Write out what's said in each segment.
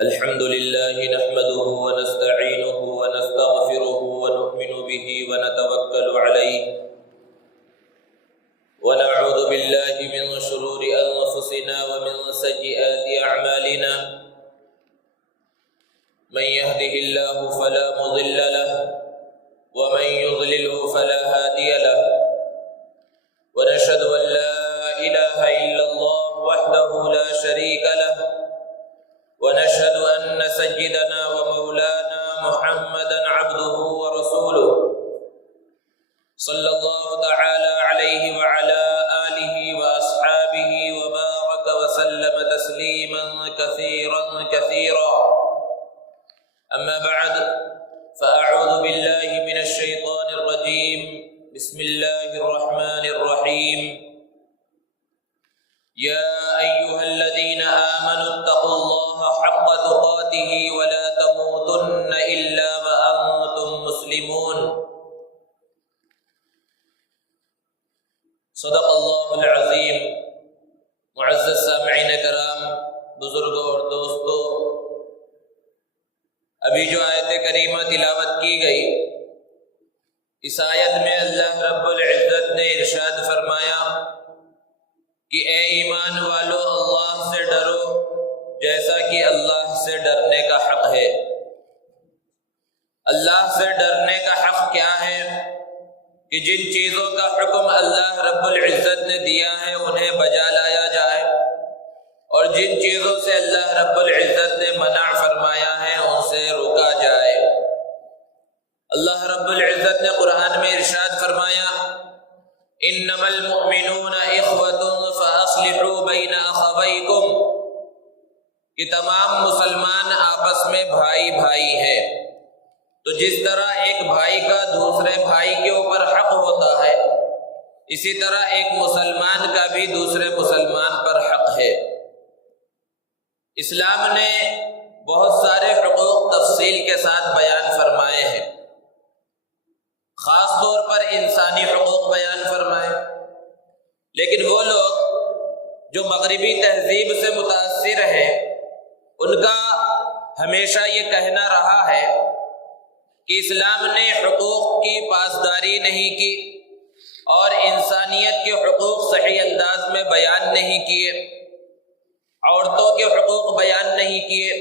الحمد لله نحمده ونستعينه ونستغفره ونؤمن به ونتوكل عليه ونعوذ بالله من شرور أنفسنا ومن سيئات أعمالنا من يهده الله فلا مضل له ومن يضلله فلا هادي له ونشهد أن لا إله إلا الله وحده لا شريك له ونشهد أن سيدنا ومولانا محمدا عبده ورسوله صلى الله تعالى عليه وعلى آله وأصحابه وبارك وسلم تسليما كثيرا كثيرا أما بعد فأعوذ بالله من الشيطان الرجيم بسم الله الرحمن الرحيم يا أيها الذين آمنوا اتقوا الله حق تقاته ولا تموتن إلا وأنتم مسلمون صدق اللہ العظیم۔ معزز سامعین کرام، بزرگوں اور دوستوں، ابھی جو آیت کریمہ تلاوت کی گئی، اس آیت میں اللہ رب العزت نے ارشاد فرمایا کہ اے ایمان والو، اللہ سے ڈرو جیسا کہ اللہ سے ڈرنے کا حق ہے۔ اللہ سے ڈرنے کا حق کیا ہے؟ کہ جن چیزوں کا حکم اللہ رب العزت نے دیا ہے انہیں بجا لایا جائے، اور جن چیزوں سے اللہ رب العزت نے منع فرمایا ہے ان سے رکا جائے۔ اللہ رب العزت نے قرآن میں ارشاد فرمایا انما المؤمنون اخوة فاصلحوا بین اخویکم، کہ تمام مسلمان آپس میں بھائی بھائی ہیں، تو جس طرح ایک بھائی کا دوسرے بھائی کے اوپر حق ہوتا ہے، اسی طرح ایک مسلمان کا بھی دوسرے مسلمان پر حق ہے۔ اسلام نے بہت سارے حقوق تفصیل کے ساتھ بیان فرمائے ہیں، خاص طور پر انسانی حقوق بیان فرمائے، لیکن وہ لوگ جو مغربی تہذیب سے متاثر ہیں ان کا ہمیشہ یہ کہنا رہا ہے کہ اسلام نے حقوق کی پاسداری نہیں کی اور انسانیت کے حقوق صحیح انداز میں بیان نہیں کیے، عورتوں کے حقوق بیان نہیں کیے۔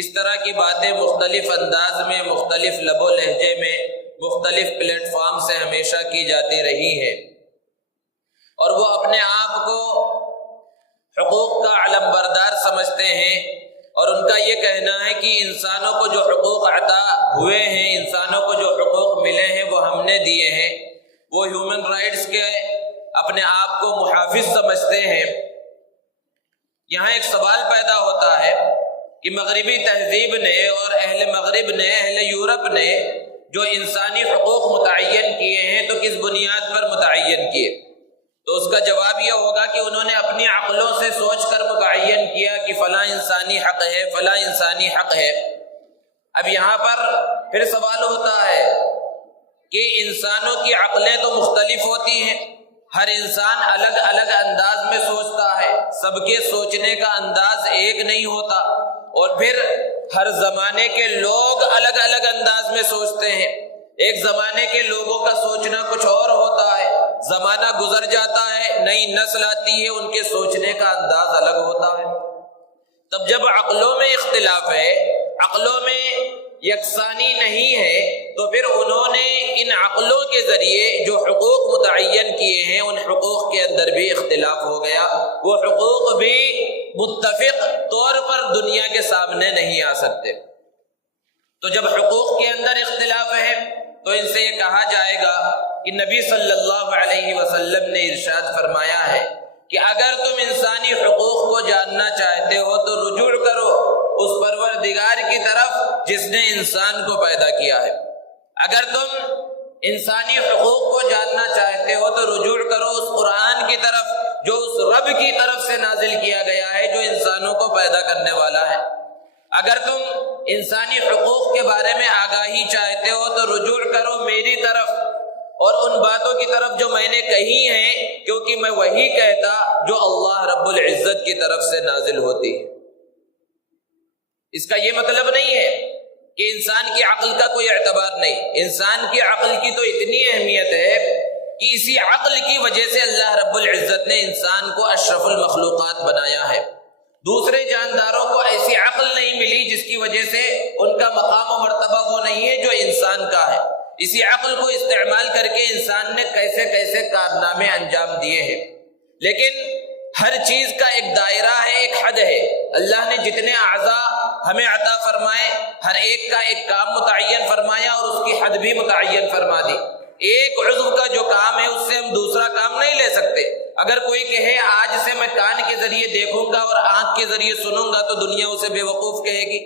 اس طرح کی باتیں مختلف انداز میں، مختلف لب و لہجے میں، مختلف پلیٹ فارم سے ہمیشہ کی جاتی رہی ہیں، اور وہ اپنے آپ کو حقوق کا علم بردار سمجھتے ہیں، اور ان کا یہ کہنا ہے کہ انسانوں کو جو حقوق عطا ہوئے ہیں، انسانوں کو جو حقوق ملے ہیں وہ ہم نے دیے ہیں، وہ ہیومن رائٹس کے اپنے آپ کو محافظ سمجھتے ہیں۔ یہاں ایک سوال پیدا ہوتا ہے کہ مغربی تہذیب نے اور اہل مغرب نے، اہل یورپ نے جو انسانی حقوق متعین کیے ہیں تو کس بنیاد پر متعین کیے؟ تو اس کا جواب یہ ہوگا کہ انہوں نے اپنی عقلوں سے سوچ کر متعین کیا کہ فلاں انسانی حق ہے، فلاں انسانی حق ہے۔ اب یہاں پر پھر سوال ہوتا ہے کہ انسانوں کی عقلیں تو مختلف ہوتی ہیں، ہر انسان الگ الگ انداز میں سوچتا ہے، سب کے سوچنے کا انداز ایک نہیں ہوتا، اور پھر ہر زمانے کے لوگ الگ الگ انداز میں سوچتے ہیں۔ ایک زمانے کے لوگوں کا سوچنا کچھ اور ہوتا ہے، زمانہ گزر جاتا ہے، نئی نسل آتی ہے، ان کے سوچنے کا انداز الگ ہوتا ہے۔ تب جب عقلوں میں اختلاف ہے، عقلوں میں یکسانی نہیں ہے، تو پھر انہوں نے ان عقلوں کے ذریعے جو حقوق متعین کیے ہیں ان حقوق کے اندر بھی اختلاف ہو گیا، وہ حقوق بھی متفق طور پر دنیا کے سامنے نہیں آ سکتے۔ تو جب حقوق کے اندر اختلاف ہے تو ان سے یہ کہا جائے گا کہ نبی صلی اللہ علیہ وسلم نے ارشاد فرمایا ہے کہ اگر تم انسانی حقوق کو جاننا چاہتے ہو تو رجوع کرو اس پروردگار کی طرف جس نے انسان کو پیدا کیا ہے۔ اگر تم انسانی حقوق کو جاننا چاہتے ہو تو رجوع کرو اس قرآن کی طرف جو اس رب کی طرف سے نازل کیا گیا ہے جو انسانوں کو پیدا کرنے والا ہے۔ اگر تم انسانی حقوق کے بارے میں آگاہی چاہتے ہو تو رجوع کرو میری طرف اور ان باتوں کی طرف جو میں نے کہی ہیں، کیونکہ میں وہی کہتا جو اللہ رب العزت کی طرف سے نازل ہوتی ہے۔ اس کا یہ مطلب نہیں ہے کہ انسان کی عقل کا کوئی اعتبار نہیں. انسان کی عقل کی تو اتنی اہمیت ہے کہ اسی عقل کی وجہ سے اللہ رب العزت نے انسان کو اشرف المخلوقات بنایا ہے. دوسرے جانداروں کو ایسی عقل نہیں ملی جس کی وجہ سے ان کا مقام و مرتبہ وہ نہیں ہے جو انسان کا ہے. اسی عقل کو استعمال کر کے انسان نے کیسے کیسے کارنامے انجام دیے ہیں. لیکن ہر چیز کا ایک دائرہ ہے، ایک حد ہے. اللہ نے جتنے اعضاء ہمیں عطا فرمائے، ہر ایک کا ایک کام متعین فرمایا اور اس کی حد بھی متعین فرما دی. ایک عضو کا جو کام ہے اس سے ہم دوسرا کام نہیں لے سکتے. اگر کوئی کہے آج سے میں کان کے ذریعے دیکھوں گا اور آنکھ کے ذریعے سنوں گا تو دنیا اسے بے وقوف کہے گی.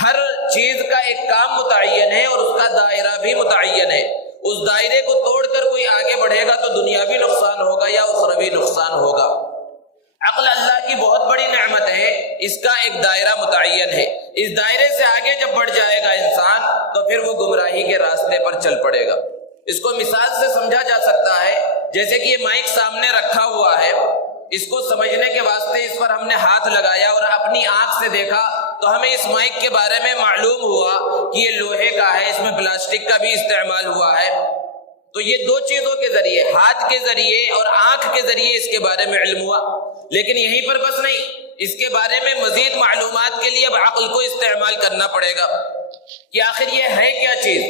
ہر چیز کا ایک کام متعین ہے اور اس کا دائرہ بھی متعین ہے. اس دائرے کو توڑ کر کوئی آگے بڑھے گا تو دنیاوی نقصان ہوگا یا اخروی نقصان ہوگا. عقل اللہ کی بہت بڑی نعمت ہے، اس کا ایک دائرہ متعین ہے. اس دائرے سے آگے جب بڑھ جائے گا انسان تو پھر وہ گمراہی کے راستے پر چل پڑے گا. اس کو مثال سے سمجھا جا سکتا ہے، جیسے کہ یہ مائک سامنے رکھا ہوا ہے، اس کو سمجھنے کے واسطے اس پر ہم نے ہاتھ لگایا اور اپنی آنکھ سے دیکھا تو ہمیں اس مائک کے بارے میں معلوم ہوا کہ یہ لوہے کا ہے، اس میں پلاسٹک کا بھی استعمال ہوا ہے. تو یہ دو چیزوں کے ذریعے، ہاتھ کے ذریعے اور آنکھ کے ذریعے اس کے بارے میں علم ہوا. لیکن یہیں پر بس نہیں، اس کے بارے میں مزید معلومات کے لیے اب عقل کو استعمال کرنا پڑے گا کہ آخر یہ ہے کیا چیز.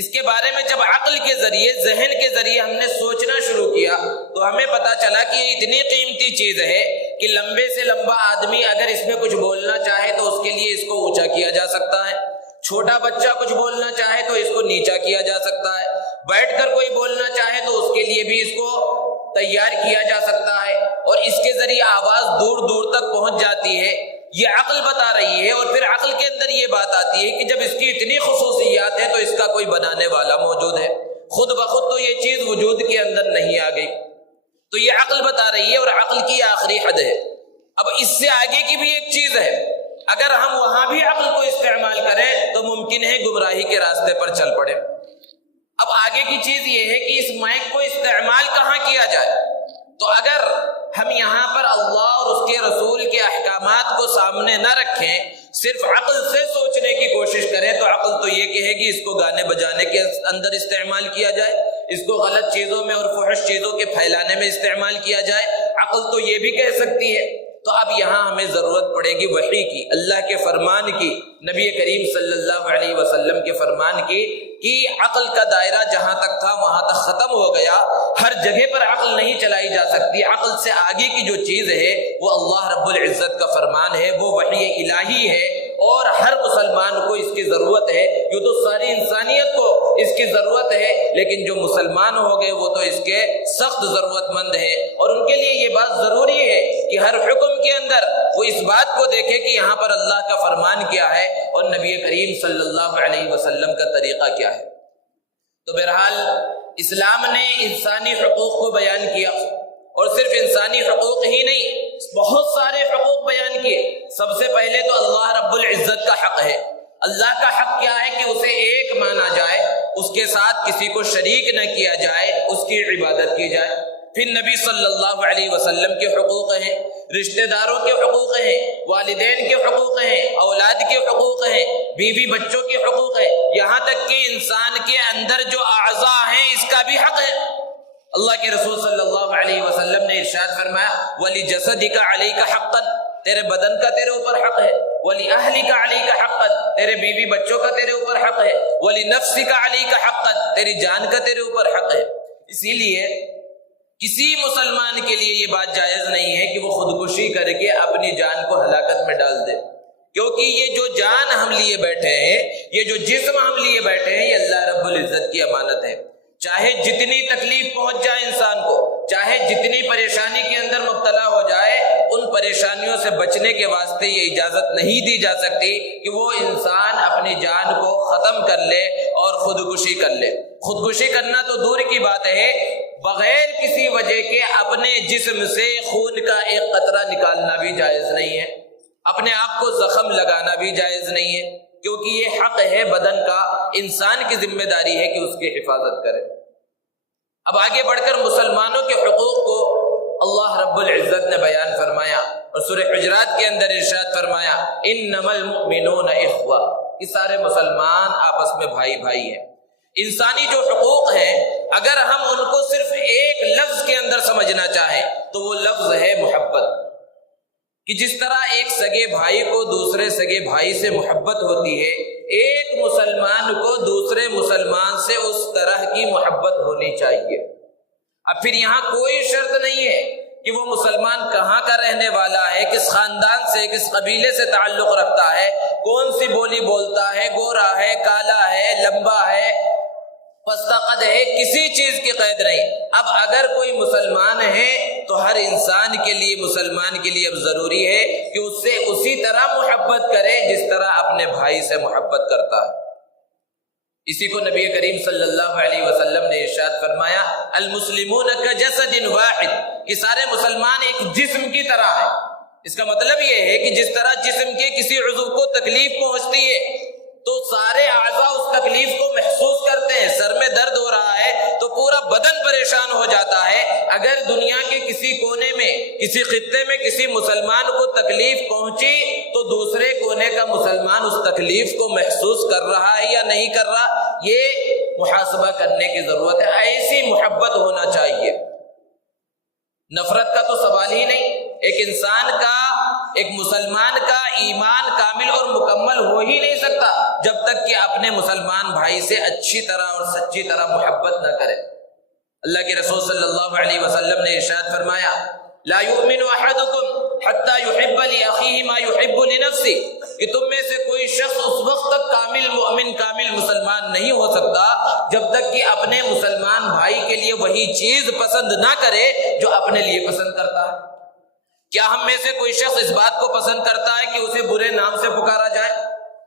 اس کے بارے میں جب عقل کے ذریعے، ذہن کے ذریعے ہم نے سوچنا شروع کیا تو ہمیں پتا چلا کہ یہ اتنی قیمتی چیز ہے کہ لمبے سے لمبا آدمی اگر اس میں کچھ بولنا چاہے تو اس کے لیے اس کو اونچا کیا جا سکتا ہے. چھوٹا بچہ کچھ بولنا چاہے تو اس کو نیچا کیا جا سکتا ہے. بیٹھ کر کوئی بولنا چاہے تو اس کے لیے بھی اس کو تیار کیا جا سکتا ہے اور اس کے ذریعے آواز دور دور تک پہنچ جاتی ہے. یہ عقل بتا رہی ہے. اور پھر عقل کے اندر یہ بات آتی ہے کہ جب اس کی اتنی خصوصیات ہیں تو اس کا کوئی بنانے والا موجود ہے. خود بخود تو یہ چیز وجود کے اندر نہیں آ گئی. تو یہ عقل بتا رہی ہے اور عقل کی آخری حد ہے. اب اس سے آگے کی بھی ایک چیز ہے، اگر ہم وہاں بھی عقل کو استعمال کریں تو ممکن ہے گمراہی کے راستے پر چل پڑے. اب آگے کی چیز یہ ہے کہ اس مائک کو استعمال کہاں کیا جائے. تو اگر ہم یہاں پر اللہ اور اس کے رسول کے احکامات کو سامنے نہ رکھیں، صرف عقل سے سوچنے کی کوشش کریں تو عقل تو یہ کہے گی اس کو گانے بجانے کے اندر استعمال کیا جائے، اس کو غلط چیزوں میں اور فحش چیزوں کے پھیلانے میں استعمال کیا جائے. عقل تو یہ بھی کہہ سکتی ہے. تو اب یہاں ہمیں ضرورت پڑے گی وحی کی، اللہ کے فرمان کی، نبی کریم صلی اللہ علیہ وسلم کے فرمان کی کہ عقل کا دائرہ جہاں تک تھا وہاں تک ختم ہو گیا. ہر جگہ پر عقل نہیں چلائی جا سکتی. عقل سے آگے کی جو چیز ہے وہ اللہ رب العزت کا فرمان ہے، وہ وحی الہی ہے اور ہر مسلمان کو اس کی ضرورت ہے. یوں تو ساری انسانیت کو اس کی ضرورت ہے، لیکن جو مسلمان ہو گئے وہ تو اس کے سخت ضرورت مند ہیں اور ان کے لیے یہ بات ضروری ہے کہ ہر حکم کے اندر وہ اس بات کو دیکھے کہ یہاں پر اللہ کا فرمان کیا ہے اور نبی کریم صلی اللہ علیہ وسلم کا طریقہ کیا ہے. تو بہرحال اسلام نے انسانی حقوق کو بیان کیا اور صرف انسانی حقوق ہی نہیں، بہت سارے حقوق بیان کیے. سب سے پہلے تو اللہ رب العزت کا حق ہے. اللہ کا حق کیا ہے کہ اسے ایک مانا جائے، اس کے ساتھ کسی کو شریک نہ کیا جائے، اس کی عبادت کی جائے. پھر نبی صلی اللہ علیہ وسلم کے حقوق ہیں، رشتہ داروں کے حقوق ہیں، والدین کے حقوق ہیں، اولاد کے حقوق ہیں، بیوی بچوں کے حقوق ہیں، یہاں تک کہ انسان کے اندر جو اعضاء ہیں اس کا بھی حق ہے. اللہ کے رسول صلی اللہ علیہ وسلم نے ارشاد فرمایا وَلِجَسَدِكَ عَلَيْكَ حَقًّا، تیرے بدن کا تیرے اوپر حق ہے. وَلِأَهْلِكَ عَلَيْكَ حَقًّا، تیرے بیوی بچوں کا تیرے اوپر حق ہے. وَلِنَفْسِكَ عَلَيْكَ حَقًّا، تیری جان کا تیرے اوپر حق ہے. اسی لیے کسی مسلمان کے لیے یہ بات جائز نہیں ہے کہ وہ خودکشی کر کے اپنی جان کو ہلاکت میں ڈال دے، کیونکہ یہ جو جان ہم لیے بیٹھے ہیں، یہ جو جسم ہم لیے بیٹھے ہیں، یہ اللہ رب العزت کی امانت ہے. چاہے جتنی تکلیف پہنچ جائے انسان کو، چاہے جتنی پریشانی کے اندر مبتلا ہو جائے، ان پریشانیوں سے بچنے کے واسطے یہ اجازت نہیں دی جا سکتی کہ وہ انسان اپنی جان کو ختم کر لے اور خودکشی کر لے. خودکشی کرنا تو دور کی بات ہے، بغیر کسی وجہ کے اپنے جسم سے خون کا ایک قطرہ نکالنا بھی جائز نہیں ہے، اپنے آپ کو زخم لگانا بھی جائز نہیں ہے، کیونکہ یہ حق ہے بدن کا. انسان کی ذمہ داری ہے کہ اس کی حفاظت کرے. اب آگے بڑھ کر مسلمانوں کے حقوق کو اللہ رب العزت نے بیان فرمایا اور سورہ حجرات کے اندر ارشاد فرمایا انما المؤمنون اخوہ، یہ سارے مسلمان آپس میں بھائی بھائی ہیں۔ انسانی جو حقوق ہیں اگر ہم ان کو صرف ایک لفظ کے اندر سمجھنا چاہیں تو وہ لفظ ہے محبت، کہ جس طرح ایک سگے بھائی کو دوسرے سگے بھائی سے محبت ہوتی ہے، ایک مسلمان کو دوسرے مسلمان سے اس طرح کی محبت ہونی چاہیے۔ اب پھر یہاں کوئی شرط نہیں ہے کہ وہ مسلمان کہاں کا رہنے والا ہے، کس خاندان سے کس قبیلے سے تعلق رکھتا ہے، کون سی بولی بولتا ہے، گورا ہے، کالا ہے، لمبا ہے، پستہ قد ہے، کسی چیز کی قید نہیں۔ اب اگر کوئی مسلمان ہے تو ہر انسان کے لیے، مسلمان کے لیے اب ضروری ہے کہ اس سے اسی طرح محبت کرے جس طرح اپنے بھائی سے محبت کرتا ہے۔ اسی کو نبی کریم صلی اللہ علیہ وسلم نے ارشاد فرمایا المسلمون کجسد واحد، کہ سارے مسلمان ایک جسم کی طرح ہیں۔ اس کا مطلب یہ ہے کہ جس طرح جسم کے کسی عضو کو تکلیف پہنچتی ہے تو سارے اعضاء اس تکلیف کو محسوس کرتے ہیں۔ سر میں درد ہو رہا ہے تو پورا بدن پریشان ہو جاتا ہے۔ اگر دنیا کے کسی کونے میں، کسی خطے میں کسی مسلمان کو تکلیف پہنچی تو دوسرے کونے کا مسلمان اس تکلیف کو محسوس کر رہا ہے یا نہیں کر رہا، یہ محاسبہ کرنے کی ضرورت ہے۔ ایسی محبت ہونا چاہیے، نفرت کا تو سوال ہی نہیں۔ ایک انسان کا، ایک مسلمان کا ایمان کامل اور مکمل ہو ہی نہیں سکتا جب تک کہ اپنے مسلمان بھائی سے اچھی طرح اور سچی طرح محبت نہ کرے۔ اللہ کے رسول صلی اللہ علیہ وسلم نے ارشاد فرمایا لا یؤمن احدکم حتی یحب لاخیہ ما یحب لنفسہ، کہ تم میں سے کوئی شخص اس وقت تک کامل مومن، کامل مسلمان نہیں ہو سکتا جب تک کہ اپنے مسلمان بھائی کے لیے وہی چیز پسند نہ کرے جو اپنے لیے پسند کرتا ہے۔ کیا ہم میں سے کوئی شخص اس بات کو پسند کرتا ہے کہ اسے برے نام سے پکارا جائے؟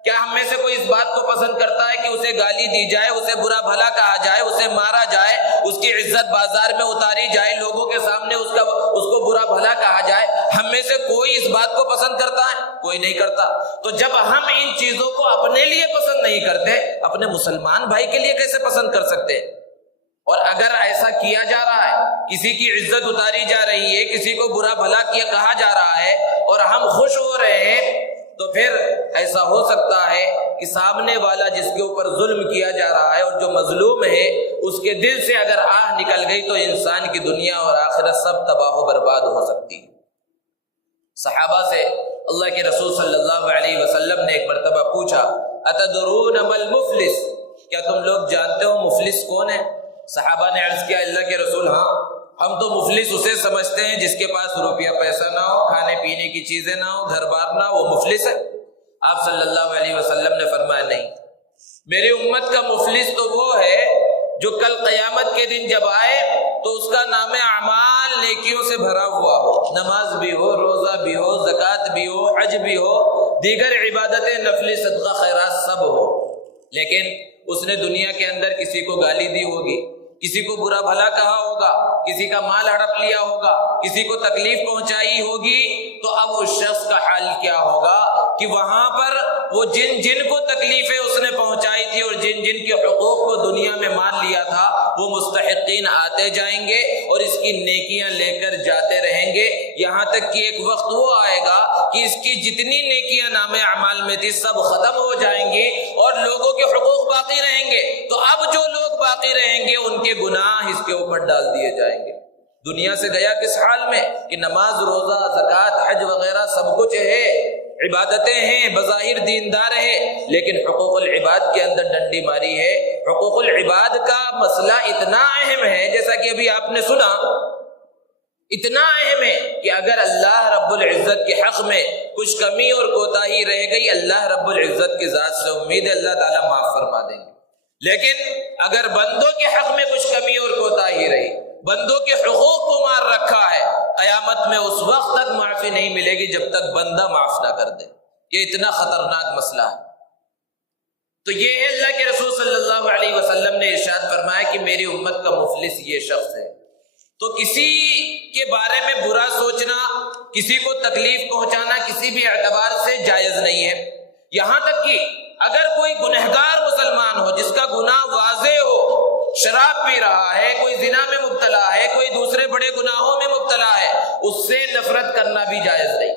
کیا ہم میں سے کوئی اس بات کو پسند کرتا ہے کہ اسے گالی دی جائے، اسے برا بھلا کہا جائے، اسے مارا جائے، اس کی عزت بازار میں اتاری جائے، لوگوں کے سامنے اس کو برا بھلا کہا جائے؟ ہم میں سے کوئی اس بات کو پسند کرتا ہے؟ کوئی نہیں کرتا۔ تو جب ہم ان چیزوں کو اپنے لیے پسند نہیں کرتے، اپنے مسلمان بھائی کے لیے کیسے پسند کر سکتے؟ اور اگر ایسا کیا جا رہا ہے، کسی کی عزت اتاری جا رہی ہے، کسی کو برا بھلا کہا جا رہا ہے اور ہم خوش ہو رہے ہیں، تو پھر ایسا ہو سکتا ہے کہ سامنے والا جس کے اوپر ظلم کیا جا رہا ہے اور جو مظلوم ہے اس کے دل سے اگر آہ نکل گئی تو انسان کی دنیا اور آخرت سب تباہ و برباد ہو سکتی ہے۔ صحابہ سے اللہ کے رسول صلی اللہ علیہ وسلم نے ایک مرتبہ پوچھا اتدرون ما المفلس، کیا تم لوگ جانتے ہو مفلس کون ہے؟ صحابہ نے عرض کیا اللہ کے رسول ہاں، ہم تو مفلس اسے سمجھتے ہیں جس کے پاس روپیہ پیسہ نہ ہو، کھانے پینے کی چیزیں نہ ہو، گھر بار نہ ہو، وہ مفلس ہے۔ آپ صلی اللہ علیہ وسلم نے فرمایا نہیں، میری امت کا مفلس تو وہ ہے جو کل قیامت کے دن جب آئے تو اس کا نام اعمال نیکیوں سے بھرا ہوا ہو، نماز بھی ہو، روزہ بھی ہو، زکوٰۃ بھی ہو، حج بھی ہو، دیگر عبادتیں، نفلی صدقہ خیرات سب ہو، لیکن اس نے دنیا کے اندر کسی کو گالی دی ہوگی، کسی کو برا بھلا کہا ہوگا، کسی کا مال ہڑپ لیا ہوگا، کسی کو تکلیف پہنچائی ہوگی، تو اب اس شخص کا حال کیا ہوگا کہ وہاں پر وہ جن کو تکلیفیں اس نے پہنچائی تھی اور جن کے حقوق کو دنیا میں مان لیا تھا وہ مستحقین آتے جائیں گے اور اس کی نیکیاں لے کر جاتے رہیں گے، یہاں تک کہ ایک وقت وہ آئے گا کہ اس کی جتنی نیکیاں نام اعمال میں تھی سب ختم ہو جائیں گی اور لوگوں کے حقوق باقی رہیں گے، تو اب جو لوگ باقی رہیں گے ان کے گناہ اس کے اوپر ڈال دیے جائیں گے۔ دنیا سے گیا کس حال میں کہ نماز، روزہ، زکوٰۃ، حج وغیرہ سب کچھ ہے، عبادتیں ہیں، بظاہر دیندار ہے، لیکن حقوق العباد کے اندر ڈنڈی ماری ہے۔ حقوق العباد کا مسئلہ اتنا اہم ہے، جیسا کہ ابھی آپ نے سنا، اتنا اہم ہے کہ اگر اللہ رب العزت کے حق میں کچھ کمی اور کوتاہی رہ گئی، اللہ رب العزت کی ذات سے امید ہے اللہ تعالیٰ معاف فرما دیں گے، لیکن اگر بندوں کے حق میں کچھ کمی اور کوتاہی رہی، بندوں کے حقوق کو مار رکھا ہے، قیامت میں اس وقت تک معافی نہیں ملے گی جب تک بندہ معاف نہ کر دے۔ یہ اتنا خطرناک مسئلہ ہے۔ تو یہ ہے اللہ کے رسول صلی اللہ علیہ وسلم نے ارشاد فرمایا کہ میری امت کا مفلس یہ شخص ہے۔ تو کسی کے بارے میں برا سوچنا، کسی کو تکلیف پہنچانا کسی بھی اعتبار سے جائز نہیں ہے، یہاں تک کہ اگر کوئی گنہگار مسلمان ہو جس کا گناہ واضح ہو، شراب پی رہا ہے، کوئی زنا میں مبتلا ہے، کوئی دوسرے بڑے گناہوں میں مبتلا ہے، اس سے نفرت کرنا بھی جائز نہیں.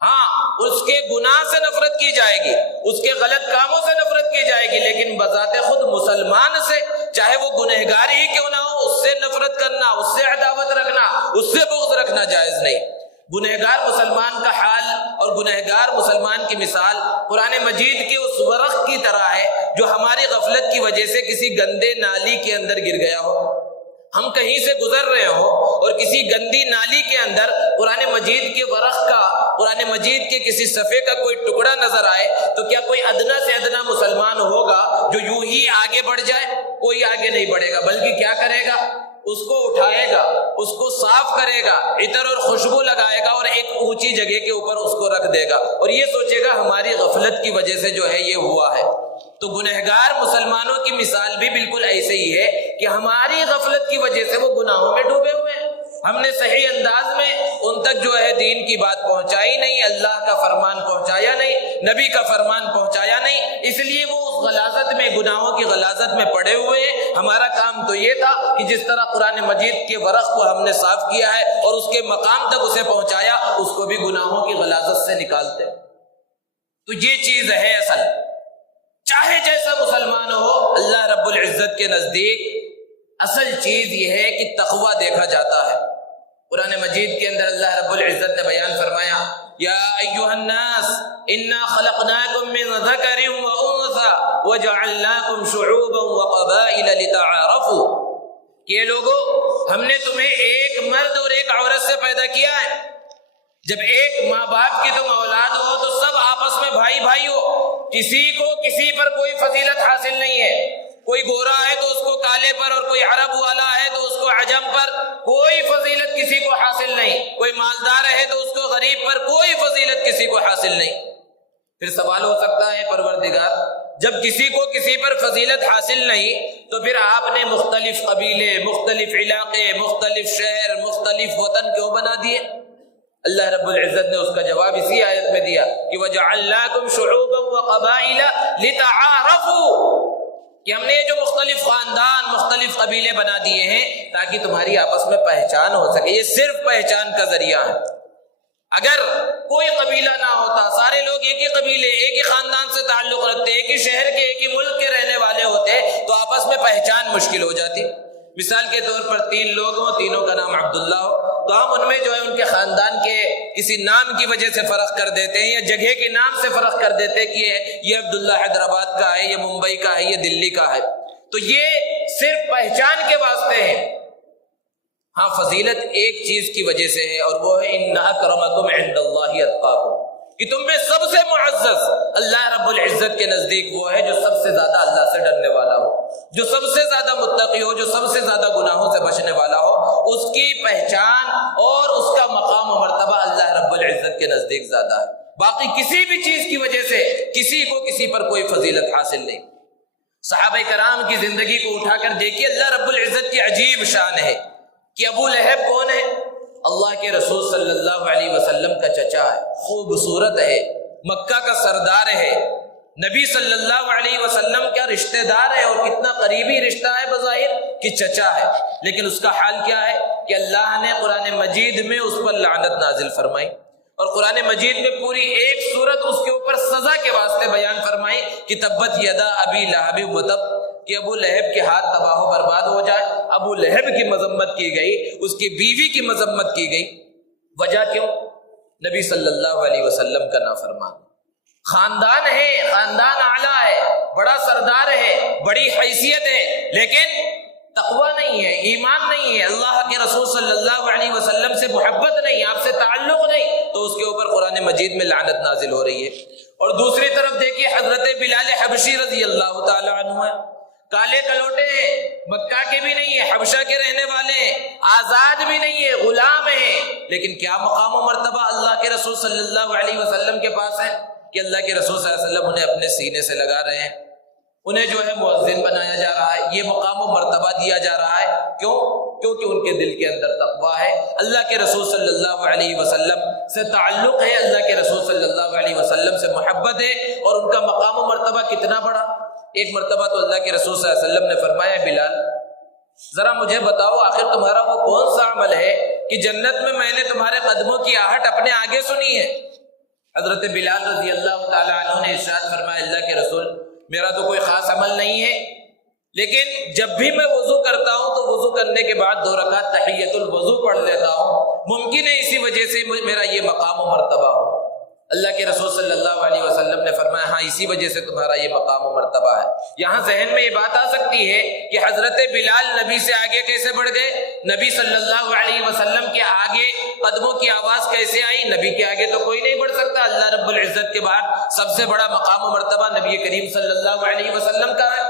ہاں اس کے گناہ سے نفرت کی جائے گی، اس کے غلط کاموں سے نفرت کی جائے گی، لیکن بذات خود مسلمان سے چاہے وہ گنہگار ہی کیوں نہ ہو اس سے نفرت کرنا، اس سے عداوت رکھنا، اس سے بغض رکھنا جائز نہیں. گنہگار مسلمان کا حال اور گنہگار مسلمان کی مثال قرآن مجید کے اس ورق کی طرح ہے جو ہماری غفلت کی وجہ سے کسی گندے نالی کے اندر گر گیا ہو. ہم کہیں سے گزر رہے ہو اور کسی گندی نالی کے اندر قرآن مجید کے ورق کا، قرآن مجید کے کسی صفحے کا کوئی ٹکڑا نظر آئے تو کیا کوئی ادنا سے ادنا مسلمان ہوگا جو یوں ہی آگے بڑھ جائے؟ کوئی آگے نہیں بڑھے گا، بلکہ کیا کرے گا؟ اس کو اٹھائے گا، اس کو صاف کرے گا، عطر اور خوشبو لگائے گا اور ایک اونچی جگہ کے اوپر اس کو رکھ دے گا اور یہ سوچے گا ہماری غفلت کی وجہ سے جو ہے یہ ہوا ہے. تو گنہگار مسلمانوں کی مثال بھی بالکل ایسے ہی ہے کہ ہماری غفلت کی وجہ سے وہ گناہوں میں ڈوبے ہوئے ہیں. ہم نے صحیح انداز میں ان تک جو ہے دین کی بات پہنچائی نہیں، اللہ کا فرمان پہنچایا نہیں، نبی کا فرمان پہنچایا نہیں، اس لیے وہ اس غلاظت میں، گناہوں کی غلاظت میں پڑے ہوئے ہیں. ہمارا کام تو یہ تھا کہ جس طرح قرآن مجید کے ورق کو ہم نے صاف کیا ہے اور اس کے مقام تک اسے پہنچایا، اس کو بھی گناہوں کی غلاظت سے نکالتے. تو یہ چیز ہے اصل. چاہے جیسا مسلمان ہو، اللہ رب العزت کے نزدیک اصل چیز یہ ہے کہ تقوی دیکھا جاتا ہے. قرآن مجید کے اندر اللہ رب العزت نے بیان فرمایا، یا ایھا الناس انا خلقناکم من ذکر وانثى وجعلناکم شعوبا وقبائل لتعارفوا، کہ لوگو ہم نے تمہیں ایک مرد اور ایک عورت سے پیدا کیا ہے. جب ایک ماں باپ کی تم اولاد ہو تو سب آپس میں بھائی بھائی ہو، کسی کو کسی پر کوئی فضیلت حاصل نہیں ہے. کوئی گورا ہے تو اس کو کالے پر، اور کوئی عرب والا ہے تو اس کو عجم پر، کوئی فضیلت کسی کو حاصل نہیں. کوئی مالدار ہے تو اس کو غریب پر کوئی فضیلت کسی کو حاصل نہیں. پھر سوال ہو سکتا ہے پروردگار جب کسی کو کسی پر فضیلت حاصل نہیں تو پھر آپ نے مختلف قبیلے، مختلف علاقے، مختلف شہر، مختلف وطن کیوں بنا دیے؟ اللہ رب العزت نے اس کا جواب اسی آیت میں دیا کہ وَجَعَلْنَاكُمْ شُعُوبًا وَقَبَائِلَ لِتَعَارَفُوا، کہ ہم نے جو مختلف خاندان، مختلف قبیلے بنا دیے ہیں تاکہ تمہاری آپس میں پہچان ہو سکے. یہ صرف پہچان کا ذریعہ ہے. اگر کوئی قبیلہ نہ ہوتا، سارے لوگ ایک ہی قبیلے، ایک ہی خاندان سے تعلق رکھتے، ایک ہی شہر کے، ایک ہی ملک کے رہنے والے ہوتے تو آپس میں پہچان مشکل ہو جاتی. مثال کے طور پر 3 لوگ ہوں، تینوں کا نام عبداللہ ہو، تو ہم ان میں جو ہے ان کے خاندان کے کسی نام کی وجہ سے فرق کر دیتے ہیں یا جگہ کے نام سے فرق کر دیتے ہیں کہ یہ عبداللہ حیدرآباد کا ہے، یہ ممبئی کا ہے، یہ دلی کا ہے. تو یہ صرف پہچان کے واسطے ہے. ہاں فضیلت ایک چیز کی وجہ سے ہے اور وہ ہے ان اکرمکم عند اللہ اتقاکم، کہ تم میں سب سے معزز اللہ رب العزت کے نزدیک وہ ہے جو سب سے زیادہ اللہ سے ڈرنے والا ہو، جو سب سے زیادہ متقی ہو، جو سب سے زیادہ گناہوں سے بچنے والا ہو. اس کی پہچان اور اس کا مقام و مرتبہ اللہ رب العزت کے نزدیک زیادہ ہے. باقی کسی بھی چیز کی وجہ سے کسی کو کسی پر کوئی فضیلت حاصل نہیں. صحابہ کرام کی زندگی کو اٹھا کر دیکھیے، اللہ رب العزت کی عجیب شان ہے کہ ابو لہب کون ہے؟ اللہ کے رسول صلی اللہ علیہ وسلم کا چچا ہے، خوبصورت ہے، مکہ کا سردار ہے، نبی صلی اللہ علیہ وسلم کا رشتہ دار ہے، اور کتنا قریبی رشتہ ہے بظاہر کہ چچا ہے. لیکن اس کا حال کیا ہے کہ اللہ نے قرآن مجید میں اس پر لعنت نازل فرمائی، اور قرآن مجید میں پوری ایک سورت اس کے اوپر سزا کے واسطے بیان فرمائی کہ تبت یدا ابی لہب وتب، کہ ابو لہب کے ہاتھ تباہ و برباد ہو جائے. ابو لہب کی مذمت کی گئی، اس کی بیوی کی مذمت کی گئی. وجہ کیوں؟ نبی صلی اللہ علیہ وسلم کا نافرمان. خاندان ہے، خاندان اعلیٰ ہے، بڑا سردار ہے، بڑی حیثیت ہے، لیکن تقوی نہیں ہے، ایمان نہیں ہے، اللہ کے رسول صلی اللہ علیہ وسلم سے محبت نہیں، آپ سے تعلق نہیں، تو اس کے اوپر قرآن مجید میں لعنت نازل ہو رہی ہے. اور دوسری طرف دیکھیے حضرت بلال حبشی رضی اللہ تعالی عنہ ہیں، کالے کلوٹے ہیں، مکہ کے بھی نہیں ہیں، حبشہ کے رہنے والے ہیں، آزاد بھی نہیں ہے، غلام ہیں، لیکن کیا مقام و مرتبہ اللہ کے رسول صلی اللہ علیہ وسلم کے پاس ہے کہ اللہ کے رسول صلی اللہ علیہ وسلم انہیں اپنے سینے سے لگا رہے ہیں، انہیں جو ہے مؤذن بنایا جا رہا ہے، یہ مقام و مرتبہ دیا جا رہا ہے. کیوں؟ کیونکہ ان کے دل کے اندر تقویٰ ہے، اللہ کے رسول صلی اللہ علیہ وسلم سے تعلق ہے، اللہ کے رسول صلی اللہ علیہ وسلم سے محبت ہے، اور ان کا مقام و مرتبہ کتنا بڑا. ایک مرتبہ تو اللہ کے رسول صلی اللہ علیہ وسلم نے فرمایا بلال ذرا مجھے بتاؤ آخر تمہارا وہ کون سا عمل ہے کہ جنت میں نے تمہارے قدموں کی آہٹ اپنے آگے سنی ہے؟ حضرت بلال رضی اللہ تعالیٰ عنہ نے ارشاد فرمایا اللہ کے رسول میرا تو کوئی خاص عمل نہیں ہے، لیکن جب بھی میں وضو کرتا ہوں تو وضو کرنے کے بعد 2 رکعت تحیۃ الوضو پڑھ لیتا ہوں، ممکن ہے اسی وجہ سے میرا یہ مقام و مرتبہ ہو۔ اللہ کے رسول صلی اللہ علیہ وسلم نے فرمایا ہاں اسی وجہ سے تمہارا یہ مقام و مرتبہ ہے۔ یہاں ذہن میں یہ بات آ سکتی ہے کہ حضرت بلال نبی سے آگے کیسے بڑھ گئے؟ نبی صلی اللہ علیہ وسلم کے آگے قدموں کی آواز کیسے آئی؟ نبی کے آگے تو کوئی نہیں بڑھ سکتا، اللہ رب العزت کے بعد سب سے بڑا مقام و مرتبہ نبی کریم صلی اللہ علیہ وسلم کا ہے۔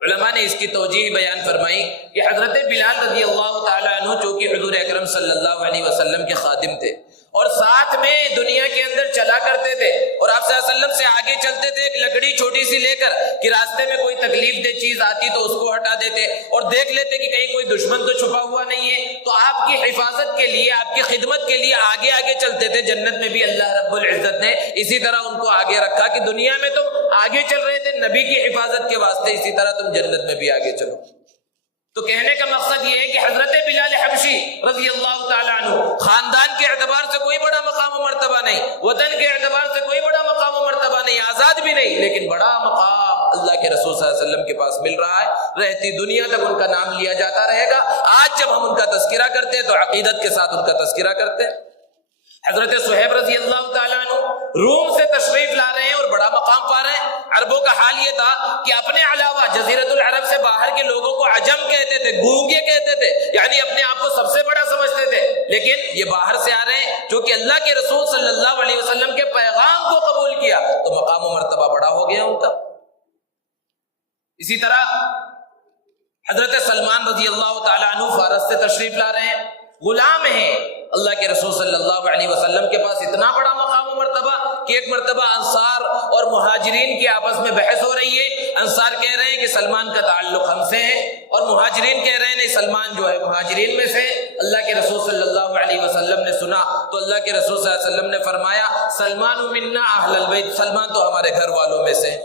علماء نے اس کی توجیہ بیان فرمائی کہ حضرت بلال رضی اللہ تعالیٰ عنہ چونکہ حضور اکرم صلی اللہ علیہ وسلم کے خادم تھے اور ساتھ میں دنیا کے اندر چلا کرتے تھے، اور آپ صلی اللہ علیہ وسلم سے آگے چلتے تھے ایک لکڑی چھوٹی سی لے کر کہ راستے میں کوئی تکلیف دہ چیز آتی تو اس کو ہٹا دیتے اور دیکھ لیتے کہ کہیں کوئی دشمن تو چھپا ہوا نہیں ہے، تو آپ کی حفاظت کے لیے آپ کی خدمت کے لیے آگے آگے چلتے تھے۔ جنت میں بھی اللہ رب العزت نے اسی طرح ان کو آگے رکھا کہ دنیا میں تم آگے چل رہے تھے نبی کی حفاظت کے واسطے، اسی طرح تم جنت میں بھی آگے چلو۔ تو کہنے کا مقصد یہ ہے کہ حضرت بلال حبشی رضی اللہ تعالیٰ عنہ خاندان کے اعتبار سے کوئی بڑا مقام و مرتبہ نہیں، وطن کے اعتبار سے کوئی بڑا مقام و مرتبہ نہیں، آزاد بھی نہیں، لیکن بڑا مقام اللہ کے رسول صلی اللہ علیہ وسلم کے پاس مل رہا ہے، رہتی دنیا تک ان کا نام لیا جاتا رہے گا۔ آج جب ہم ان کا تذکرہ کرتے ہیں تو عقیدت کے ساتھ ان کا تذکرہ کرتے ہیں۔ حضرت صہیب رضی اللہ تعالیٰ عنہ روم سے تشریف لا رہے ہیں اور بڑا مقام پا رہے ہیں۔ عربوں کا حال یہ تھا کہ اپنے علاوہ جزیرۃ العرب سے باہر کے لوگوں کو عجم کہتے تھے، گونگے کہتے تھے، یعنی اپنے آپ کو سب سے بڑا سمجھتے تھے، لیکن یہ باہر سے آ رہے ہیں جو کہ اللہ کے رسول صلی اللہ علیہ وسلم کے پیغام کو قبول کیا تو مقام و مرتبہ بڑا ہو گیا ان کا۔ اسی طرح حضرت سلمان رضی اللہ تعالیٰ عنہ فارس سے تشریف لا رہے ہیں، غلام ہیں اللہ کے رسول صلی اللہ علیہ وسلم کے پاس، اتنا بڑا مقام و مرتبہ کہ ایک مرتبہ انصار اور مہاجرین کی آپس میں بحث ہو رہی ہے۔ انصار کہہ رہے ہیں کہ سلمان کا تعلق ہم سے ہے، اور مہاجرین کہہ رہے ہیں نہیں سلمان جو ہے مہاجرین میں سے۔ اللہ کے رسول صلی اللہ علیہ وسلم نے سنا تو اللہ کے رسول صلی اللہ علیہ وسلم نے فرمایا سلمان منا اہل البیت، سلمان تو ہمارے گھر والوں میں سے۔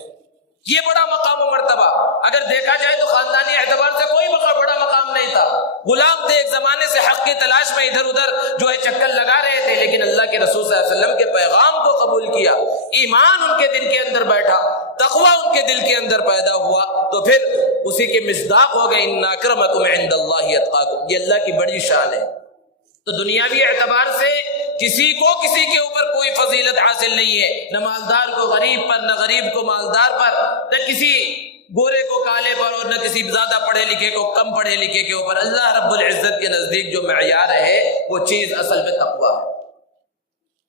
یہ بڑا مقام و مرتبہ اگر دیکھا جائے تو خاندانی اعتبار سے کوئی بڑا مقام نہیں تھا، غلام تھے، ایک زمانے سے حق کی تلاش میں ادھر ادھر جو ہے چکر لگا رہے تھے، لیکن اللہ کے رسول صلی اللہ علیہ وسلم کے پیغام کو قبول کیا، ایمان ان کے دل کے اندر بیٹھا، تقوی ان کے دل کے اندر پیدا ہوا، تو پھر اسی کے مصداق ہو گئے ان اکرمکم عند اللہ اتقاکم۔ یہ اللہ کی بڑی شان ہے۔ تو دنیاوی اعتبار سے کسی کے اوپر کوئی فضیلت حاصل نہیں ہے، نہ مالدار کو غریب پر، نہ غریب کو مالدار پر، نہ کسی گورے کو کالے پر، اور نہ کسی زیادہ پڑھے لکھے کو کم پڑھے لکھے کے اوپر۔ اللہ رب العزت کے نزدیک جو معیار ہے وہ چیز اصل میں تقویٰ ہے۔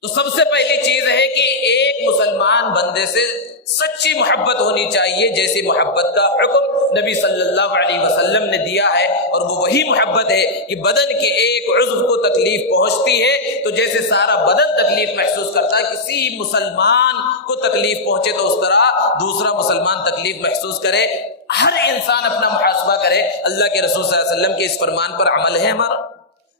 تو سب سے پہلی چیز ہے کہ ایک مسلمان بندے سے سچی محبت ہونی چاہیے، جیسی محبت کا حکم نبی صلی اللہ علیہ وسلم نے دیا ہے، اور وہ وہی محبت ہے کہ بدن کے ایک عضو کو تکلیف پہنچتی ہے تو جیسے سارا بدن تکلیف محسوس کرتا ہے، کسی مسلمان کو تکلیف پہنچے تو اس طرح دوسرا مسلمان تکلیف محسوس کرے۔ ہر انسان اپنا محاسبہ کرے، اللہ کے رسول صلی اللہ علیہ وسلم کے اس فرمان پر عمل ہے ہمارا؟